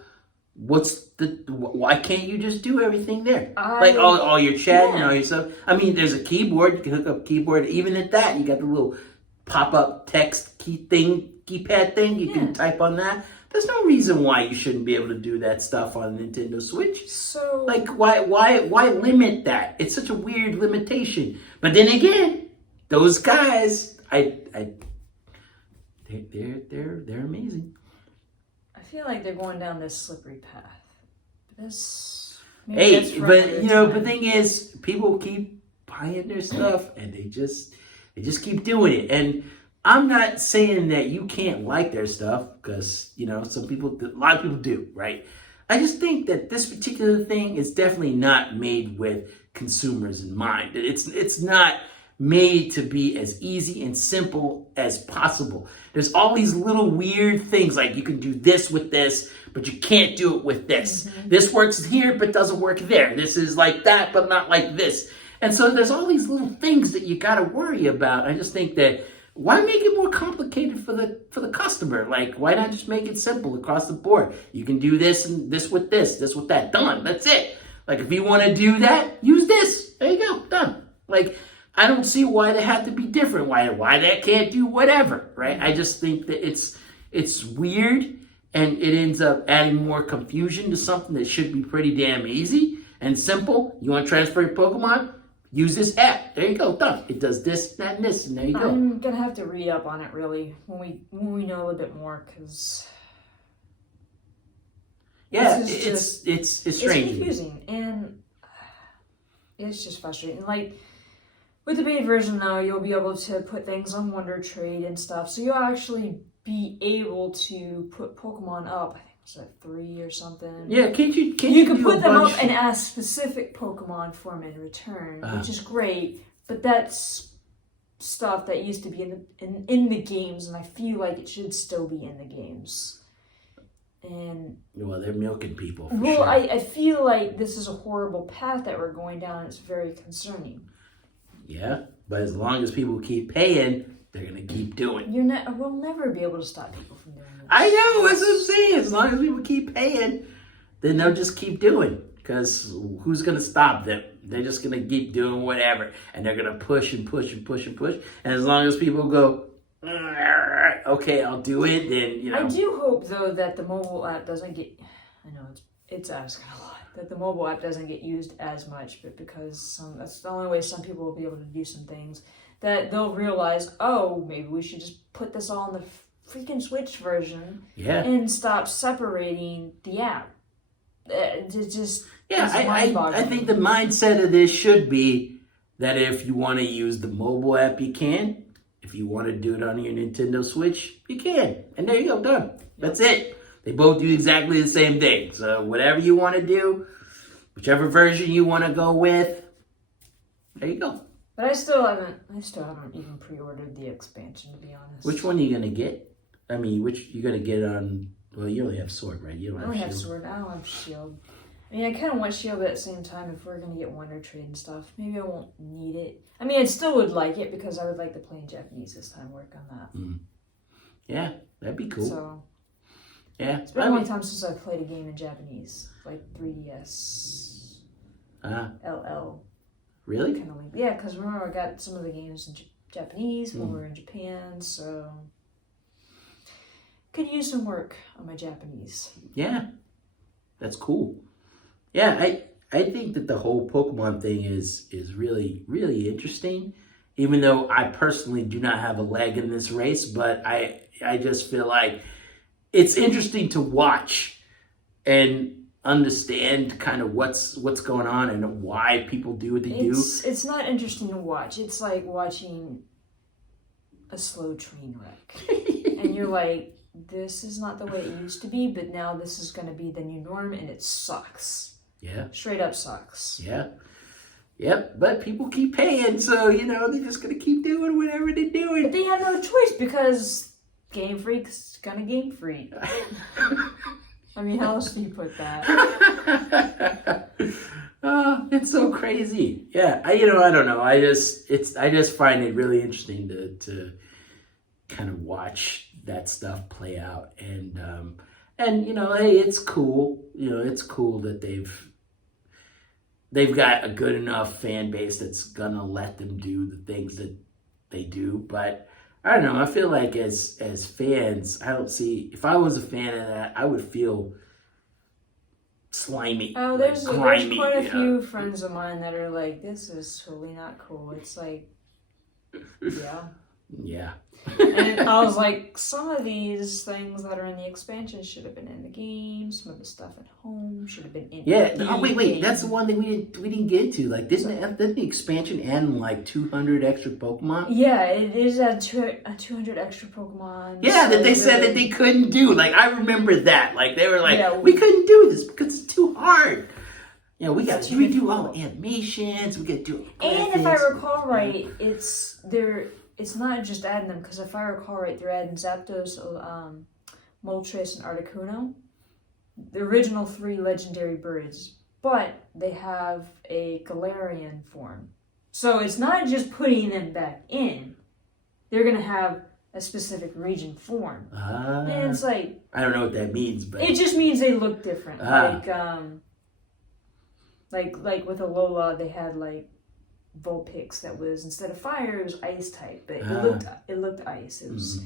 why can't you just do everything there? Like all your chat and all your stuff. I mean, there's a keyboard. You can hook up a keyboard. Even at that, you got the little pop-up text keypad thing. You can type on that. There's no reason why you shouldn't be able to do that stuff on Nintendo Switch. So, like, why limit that? It's such a weird limitation. But then again, those guys, they're amazing. I feel like they're going down this slippery path. But the thing is, people keep buying their stuff, and they just keep doing it. And I'm not saying that you can't like their stuff, because, a lot of people do, right? I just think that this particular thing is definitely not made with consumers in mind. It's not made to be as easy and simple as possible. There's all these little weird things, like you can do this with this, but you can't do it with this. Mm-hmm. This works here, but doesn't work there. This is like that, but not like this. And so there's all these little things that you got to worry about. I just think that, why make it more complicated for the customer? Like, why not just make it simple across the board? You can do this and this with that. Done. That's it. Like, if you want to do that, use this. There you go. Done. Like, I don't see why they have to be different. Why that can't do whatever, right? I just think that it's weird, and it ends up adding more confusion to something that should be pretty damn easy and simple. You want to transfer your Pokemon? Use this app. There you go. Done. It does this, that, and this, and there you go. I'm gonna have to read up on it really when we know a little bit more, because it's strange. It's confusing, and it's just frustrating. Like, with the beta version now, you'll be able to put things on Wonder Trade and stuff, so you'll actually be able to put Pokemon up. I think it was at 3 or something. Yeah, you can put them up and ask specific Pokemon for them in return, which is great. But that's stuff that used to be in the games, and I feel like it should still be in the games. And they're milking people. Sure. I feel like this is a horrible path that we're going down, and it's very concerning. Yeah, but as long as people keep paying, they're gonna keep doing. We'll never be able to stop people from doing this. I know, that's what I'm saying. As long as people keep paying, then they'll just keep doing. Because who's gonna stop them? They're just gonna keep doing whatever, and they're gonna push and push and push and push. And as long as people go, okay, I'll do it, then I do hope though that the mobile app doesn't get. I know it's asking a lot. That the mobile app doesn't get used as much, but because that's the only way some people will be able to do some things, that they'll realize, maybe we should just put this all in the freaking Switch version and stop separating the app. I think the mindset of this should be that if you want to use the mobile app, you can. If you want to do it on your Nintendo Switch, you can. And there you go, done. That's it. They both do exactly the same thing. So whatever you want to do, whichever version you want to go with, there you go. But I still haven't even pre-ordered the expansion, to be honest. Which one are you gonna get? I mean, which you're gonna get on? Well, you only have Sword, right? You don't I only have Sword. I don't have Shield. I mean, I kind of want Shield, but at the same time, if we're gonna get Wonder Trade and stuff, maybe I won't need it. I mean, I still would like it because I would like to play in Japanese this time. Work on that. Yeah, that'd be cool. So. Yeah. It's been a long time since I've played a game in Japanese, like 3DS, LL. Really? Kind of like, yeah, because remember I got some of the games in Japanese when we were in Japan, so could use some work on my Japanese. Yeah, that's cool. Yeah, I think that the whole Pokemon thing is really, really interesting. Even though I personally do not have a leg in this race, but I just feel like it's interesting to watch and understand kind of what's going on and why people do what they do. It's not interesting to watch. It's like watching a slow train wreck. And you're like, this is not the way it used to be, but now this is going to be the new norm, and it sucks. Yeah. Straight up sucks. Yeah. Yep, but people keep paying, so, they're just going to keep doing whatever they're doing. But they have no choice because Game Freak's gonna Game Freak. I mean, how else do you put that? Oh, it's so crazy. Yeah, I don't know. I just find it really interesting to kind of watch that stuff play out, and hey, it's cool. It's cool that they've got a good enough fan base that's gonna let them do the things that they do. But I don't know. I feel like as fans, I don't see. If I was a fan of that, I would feel slimy. Oh, there's quite a few friends of mine that are like, "This is totally not cool." It's like, yeah. And I was like, some of these things that are in the expansion should have been in the game. Some of the stuff at home should have been in. Oh, wait. That's the one thing we didn't get into. Like, didn't the expansion end like 200 extra Pokemon? Yeah, it is a 200 extra Pokemon. Yeah, that they said that they couldn't do. Like, I remember that. Like, they were like, we couldn't do this because it's too hard. We got to redo all the animations. We got to do. And if I recall right, it's not just adding them, because if I recall right, they're adding Zapdos, Moltres, and Articuno. The original 3 legendary birds, but they have a Galarian form. So it's not just putting them back in. They're going to have a specific region form. And it's like... I don't know what that means, but... It just means they look different. Like with Alola, they had like Vulpix that was, instead of fire, it was ice type, but it looked ice. It was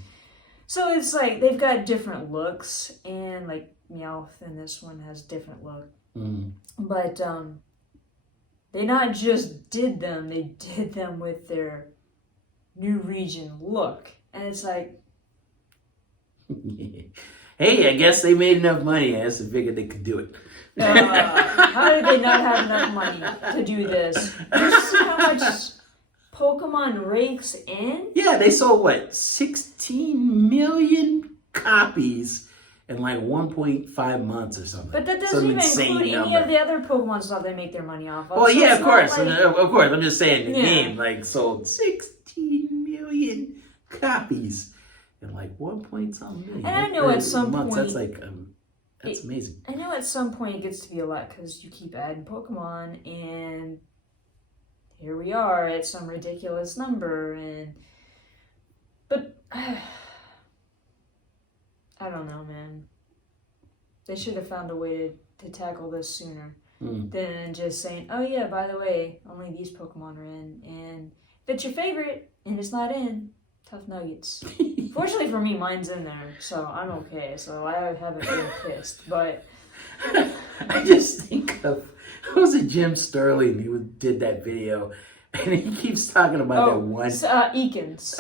so it's like they've got different looks, and like Meowth in this one has different look. But they not just did them; they did them with their new region look, and it's like, hey, I guess they made enough money. I guess they figured they could do it. How did they not have enough money to do this? You see how much Pokemon rakes in? Yeah, they sold 16 million copies in like 1.5 months or something. But that doesn't even include any of the other Pokemon stuff they make their money off of. Well, yeah, of course. Of course. I'm just saying the game sold 16 million copies in like 1 point something million. And I know at some point... That's like... That's amazing. I know at some point it gets to be a lot because you keep adding Pokemon, and here we are at some ridiculous number. But I don't know, man. They should have found a way to tackle this sooner than just saying, "Oh yeah, by the way, only these Pokemon are in, and if it's your favorite and it's not in, tough nuggets." Fortunately for me, mine's in there, so I'm okay. So I haven't been pissed, but I just think of, was it Jim Sterling who did that video, and he keeps talking about that one. Ekans.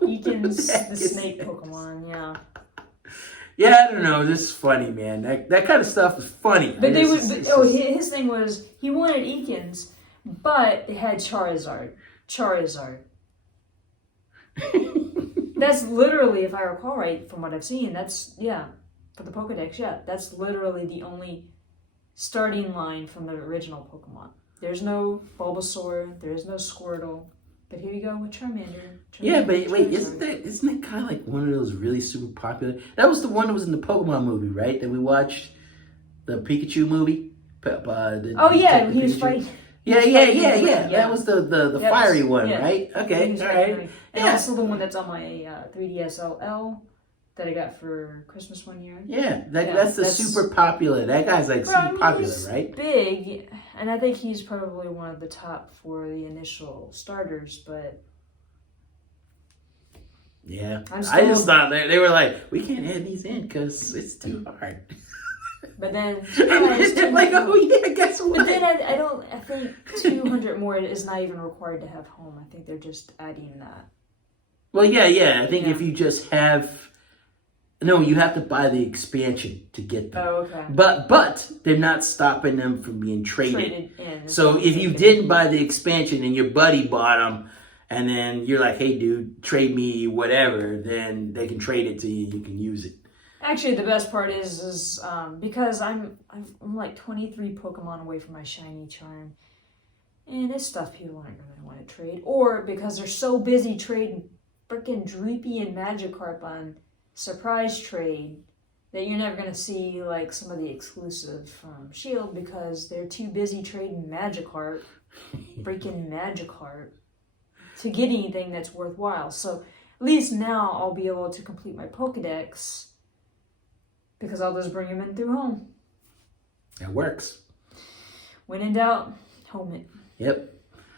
Ekans, the snake Pokemon, yeah. Yeah, I don't know. This is funny, man. That kind of stuff is funny. But his thing was he wanted Ekans, but they had Charizard. That's literally, if I recall right, from what I've seen, for the Pokedex, that's literally the only starting line from the original Pokemon. There's no Bulbasaur, there's no Squirtle, but here you go with Charmander. Yeah, but wait, isn't that kind of like one of those really super popular? That was the one that was in the Pokemon movie, right? That we watched, the Pikachu movie. He was fighting. Yeah. That was the fiery one, right? Okay, all right. And also the one that's on my 3DS LL that I got for Christmas one year. Yeah, that's super popular. That guy's like super popular, right? Big, and I think he's probably one of the top for the initial starters, but Yeah. I just thought they were like, we can't add these in because it's too hard. But then, like, oh yeah, guess what? But then I think 200 more is not even required to have home. I think they're just adding that. Well, yeah. I think if you just have, no, you have to buy the expansion to get them. Oh, okay. But they're not stopping them from being traded in. So if you didn't buy the expansion and your buddy bought them, and then you're like, hey, dude, trade me whatever, then they can trade it to you. You can use it. Actually, the best part is because I'm like 23 Pokemon away from my shiny charm, and it's stuff people aren't going to want to trade, or because they're so busy trading frickin' Dreepy and Magikarp on surprise trade that you're never going to see like some of the exclusive from Shield because they're too busy trading Magikarp, freaking Magikarp, to get anything that's worthwhile. So at least now I'll be able to complete my Pokedex. Because I'll just bring him in through home. That works. When in doubt, home it. Yep.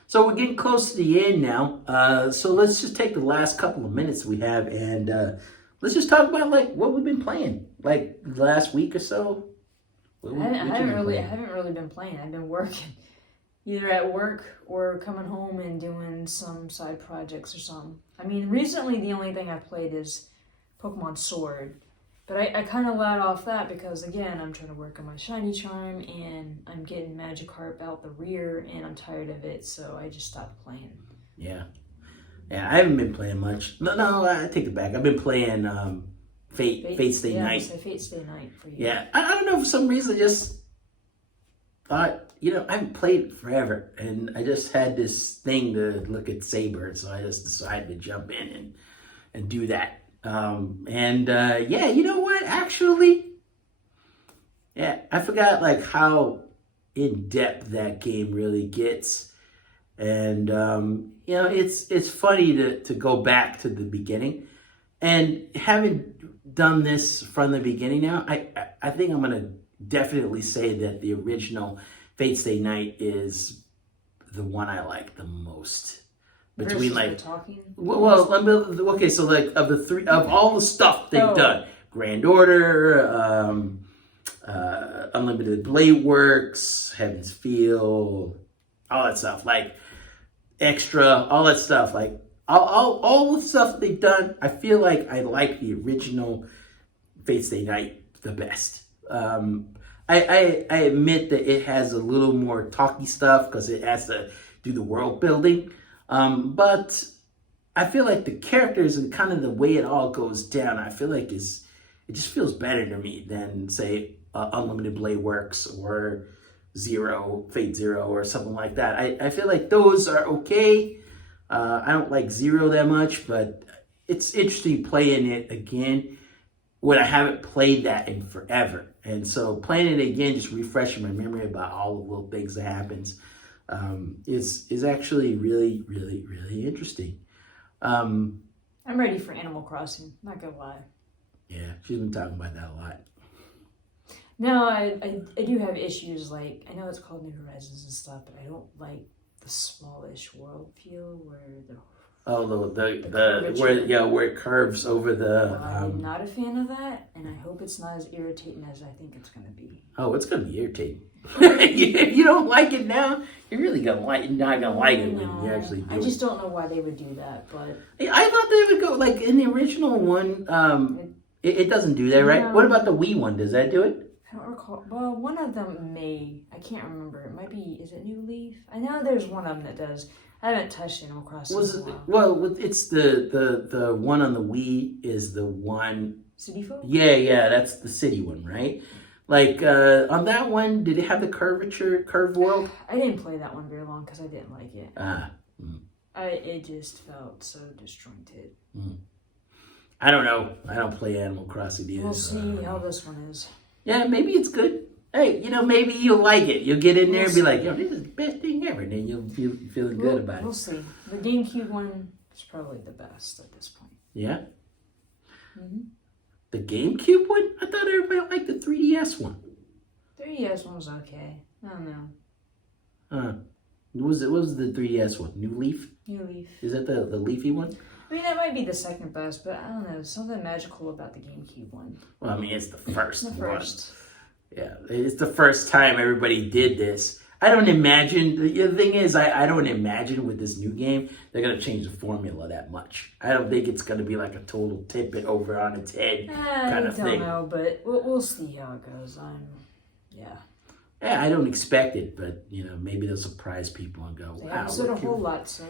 So we're getting close to the end now. So let's just take the last couple of minutes we have and let's just talk about like what we've been playing. Like the last week or so. I haven't really been playing. I've been working. Either at work or coming home and doing some side projects or something. I mean, recently the only thing I've played is Pokemon Sword. But I kind of let off that because, again, I'm trying to work on my shiny charm and I'm getting Magikarp out the rear and I'm tired of it, so I just stopped playing. Yeah. Yeah, I haven't been playing much. No, I take it back. I've been playing Fate Stay Night. Yeah, Fate Stay Night for you. Yeah, I don't know, for some reason I just thought, I haven't played forever and I just had this thing to look at Saber, so I just decided to jump in and do that. Yeah, you know what? Actually, yeah, I forgot like how in depth that game really gets, and it's funny to go back to the beginning, and having done this from the beginning now, I think I'm gonna definitely say that the original Fate Stay Night is the one I like the most. Between like okay, so like of all the stuff they've done, Grand Order, Unlimited Blade Works, Heaven's Feel, all that stuff, like Extra, all that stuff, like all the stuff they've done, I feel like I like the original Fate Stay Night the best. I admit that it has a little more talky stuff because it has to do the world building. But I feel like the characters and kind of the way it all goes down, I feel like it just feels better to me than, say, Unlimited Blade Works or Fate Zero or something like that. I feel like those are okay. I don't like Zero that much, but it's interesting playing it again when I haven't played that in forever. And so playing it again, just refreshing my memory about all the little things that happens. Is actually really, really, really interesting. I'm ready for Animal Crossing, not gonna lie. Yeah, she's been talking about that a lot. No, I do have issues, like, I know it's called New Horizons and stuff, but I don't like the smallish world feel where the where it curves over the. I'm not a fan of that, and I hope it's not as irritating as I think it's gonna be. Oh, it's gonna be irritating. If you don't like it now, you're really not gonna like it when you actually do it. I just don't know why they would do that, but I thought they would go like in the original one. It doesn't do that, right? No. What about the Wii one? Does that do it? I don't recall. Well, one of them may. I can't remember. It might be. Is it New Leaf? I know there's one of them that does. I haven't touched Animal Crossing in a while. Well, it's the one on the Wii is the one. City Folk? Yeah, that's the city one, right? Like on that one, did it have the curved world? I didn't play that one very long because I didn't like it. It just felt so disjointed. I don't know. I don't play Animal Crossing either. We'll see how this one is. Yeah, maybe it's good. Hey, maybe you'll like it. You'll get in there and be like, this is the best thing ever. And then you'll feel feeling good about it. We'll see. The GameCube one is probably the best at this point. Yeah? Mm-hmm. The GameCube one? I thought everybody liked the 3DS one. 3DS one was okay. I don't know. What was the 3DS one? New Leaf? New Leaf. Is that the leafy one? I mean, that might be the second best, but I don't know. There's something magical about the GameCube one. Well, I mean, it's the first The first. one. Yeah, it's the first time everybody did this. I don't imagine, the thing is, I don't imagine with this new game, they're going to change the formula that much. I don't think it's going to be like a total tip it over on its head kind of thing. I don't know, but we'll see how it goes. Yeah, I don't expect it, but, maybe they'll surprise people and go, They wow. haven't said a whole lot, so,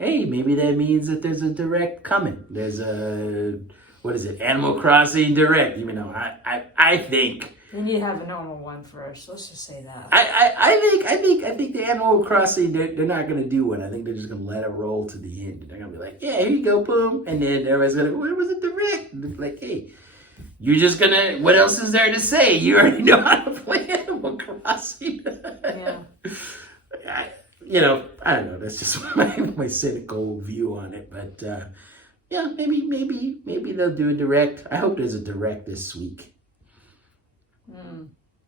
Hey, maybe that means that there's a direct coming. There's Animal Crossing Direct, even though I think... They need to have a normal one first. Let's just say that. I think the Animal Crossing, they're not going to do one. I think they're just going to let it roll to the end. They're going to be like, yeah, here you go, boom. And then everybody's going to go, where was it direct? And they're like, hey, you're just going to, what else is there to say? You already know how to play Animal Crossing. Yeah. I don't know. That's just my cynical view on it. But, yeah, maybe they'll do a direct. I hope there's a direct this week.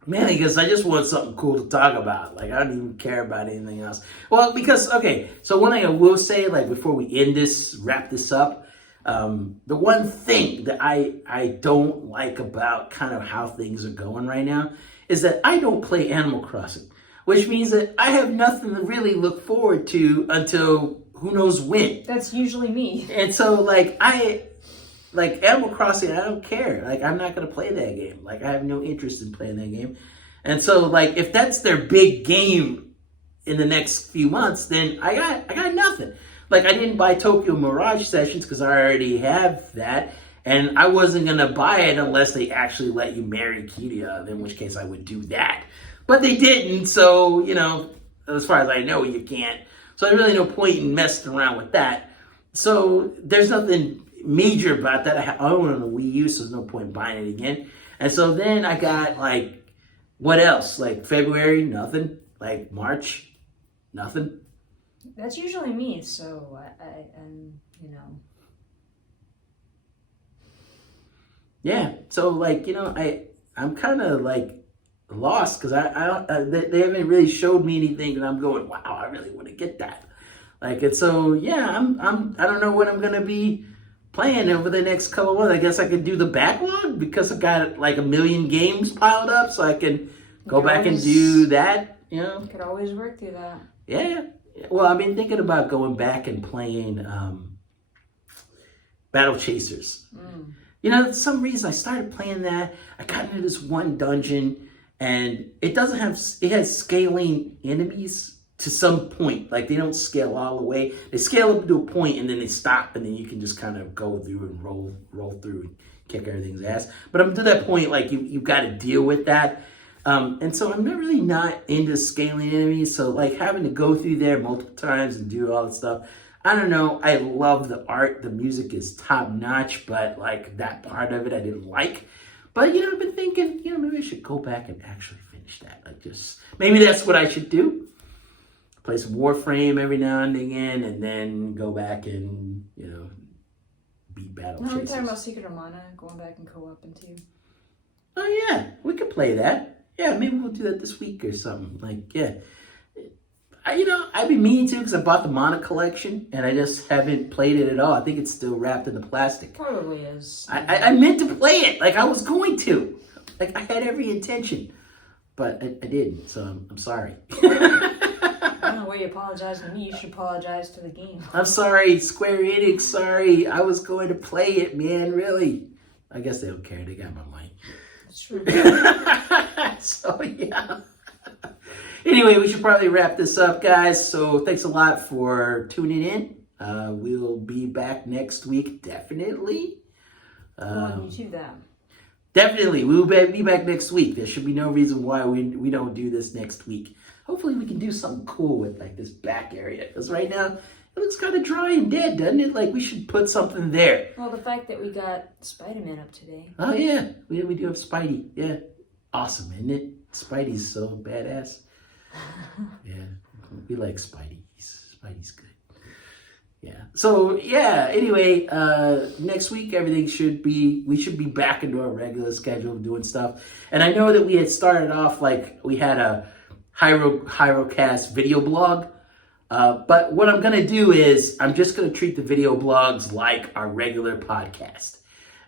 Man, because I just want something cool to talk about. Like, I don't even care about anything else. Well, because, okay, so one thing I will say, like, before we wrap this up, the one thing that I don't like about kind of how things are going right now is that I don't play Animal Crossing, which means that I have nothing to really look forward to until who knows when. That's usually me. And so, like Animal Crossing, I don't care. Like, I'm not going to play that game. Like, I have no interest in playing that game. And so, like, if that's their big game in the next few months, then I got nothing. Like, I didn't buy Tokyo Mirage Sessions because I already have that. And I wasn't going to buy it unless they actually let you marry Kiria, in which case I would do that. But they didn't, so, as far as I know, you can't. So there's really no point in messing around with that. So there's nothing major about that. I own it on the Wii U, so there's no point in buying it again. And so then I got, like, what else? Like, February, nothing. Like, March, nothing. That's usually me, so Yeah, so, like, I'm kind of, like, lost because they haven't really showed me anything, and I'm going, wow, I really want to get that. Like, and so, yeah, I don't know what I'm going to be playing over the next couple of months. I guess I could do the backlog because I got like 1 million games piled up, so I can go back and do that. You could always work through that. Yeah. Well, I've been thinking about going back and playing Battle Chasers. For some reason I started playing that. I got into this one dungeon, and it has scaling enemies to some point. Like, they don't scale all the way. They scale up to a point and then they stop, and then you can just kind of go through and roll through and kick everything's ass. But up to that point, like, you've got to deal with that. And so I'm not into scaling enemies. So, like, having to go through there multiple times and do all that stuff, I don't know. I love the art. The music is top notch, but, like, that part of it I didn't like. But, I've been thinking, maybe I should go back and actually finish that. Like, maybe that's what I should do. Play some Warframe every now and again, and then go back and, beat Battle Chasers. We're talking about Secret of Mana, going back and co-op into. Oh, yeah. We could play that. Yeah, maybe we'll do that this week or something. Like, yeah. I've been meaning to because I bought the Mana collection, and I just haven't played it at all. I think it's still wrapped in the plastic. Probably is. I meant to play it. Like, I was going to. Like, I had every intention. But I didn't, so I'm sorry. I don't know why you apologize to me. You should apologize to the game. I'm sorry, Square Enix. Sorry. I was going to play it, man. Really. I guess they don't care. They got my money. That's true. So, yeah. Anyway, we should probably wrap this up, guys. So, thanks a lot for tuning in. We'll be back next week, definitely. On YouTube, then. Definitely. We will be back next week. There should be no reason why we don't do this next week. Hopefully, we can do something cool with, like, this back area. Because right now, it looks kind of dry and dead, doesn't it? Like, we should put something there. Well, the fact that we got Spider-Man up today. Oh, yeah. We do have Spidey. Yeah. Awesome, isn't it? Spidey's so badass. Yeah. We like Spidey. Spidey's good. Yeah. So, yeah. Anyway, next week, we should be back into our regular schedule of doing stuff. And I know that we had started off, like, we had a HieroCast video blog. But what I'm going to do is I'm just going to treat the video blogs like our regular podcast.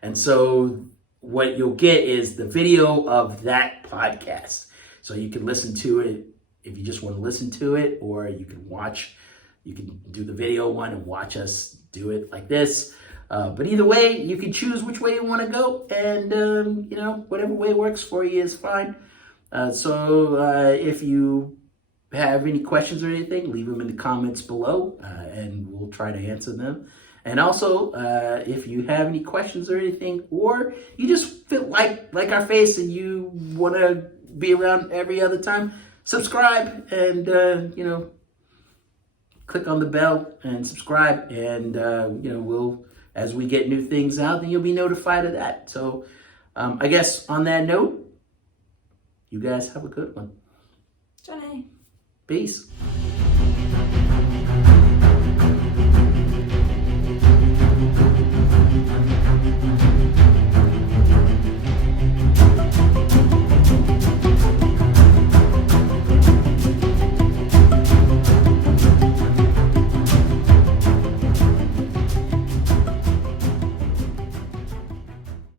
And so what you'll get is the video of that podcast. So you can listen to it if you just want to listen to it, or you can do the video one and watch us do it like this. But either way, you can choose which way you want to go, and whatever way works for you is fine. So if you have any questions or anything, leave them in the comments below, and we'll try to answer them. And also, if you have any questions or anything, or you just feel like our face and you want to be around every other time, subscribe and click on the bell and subscribe, and we'll, as we get new things out, then you'll be notified of that. So I guess on that note, you guys have a good one. Johnny. Peace.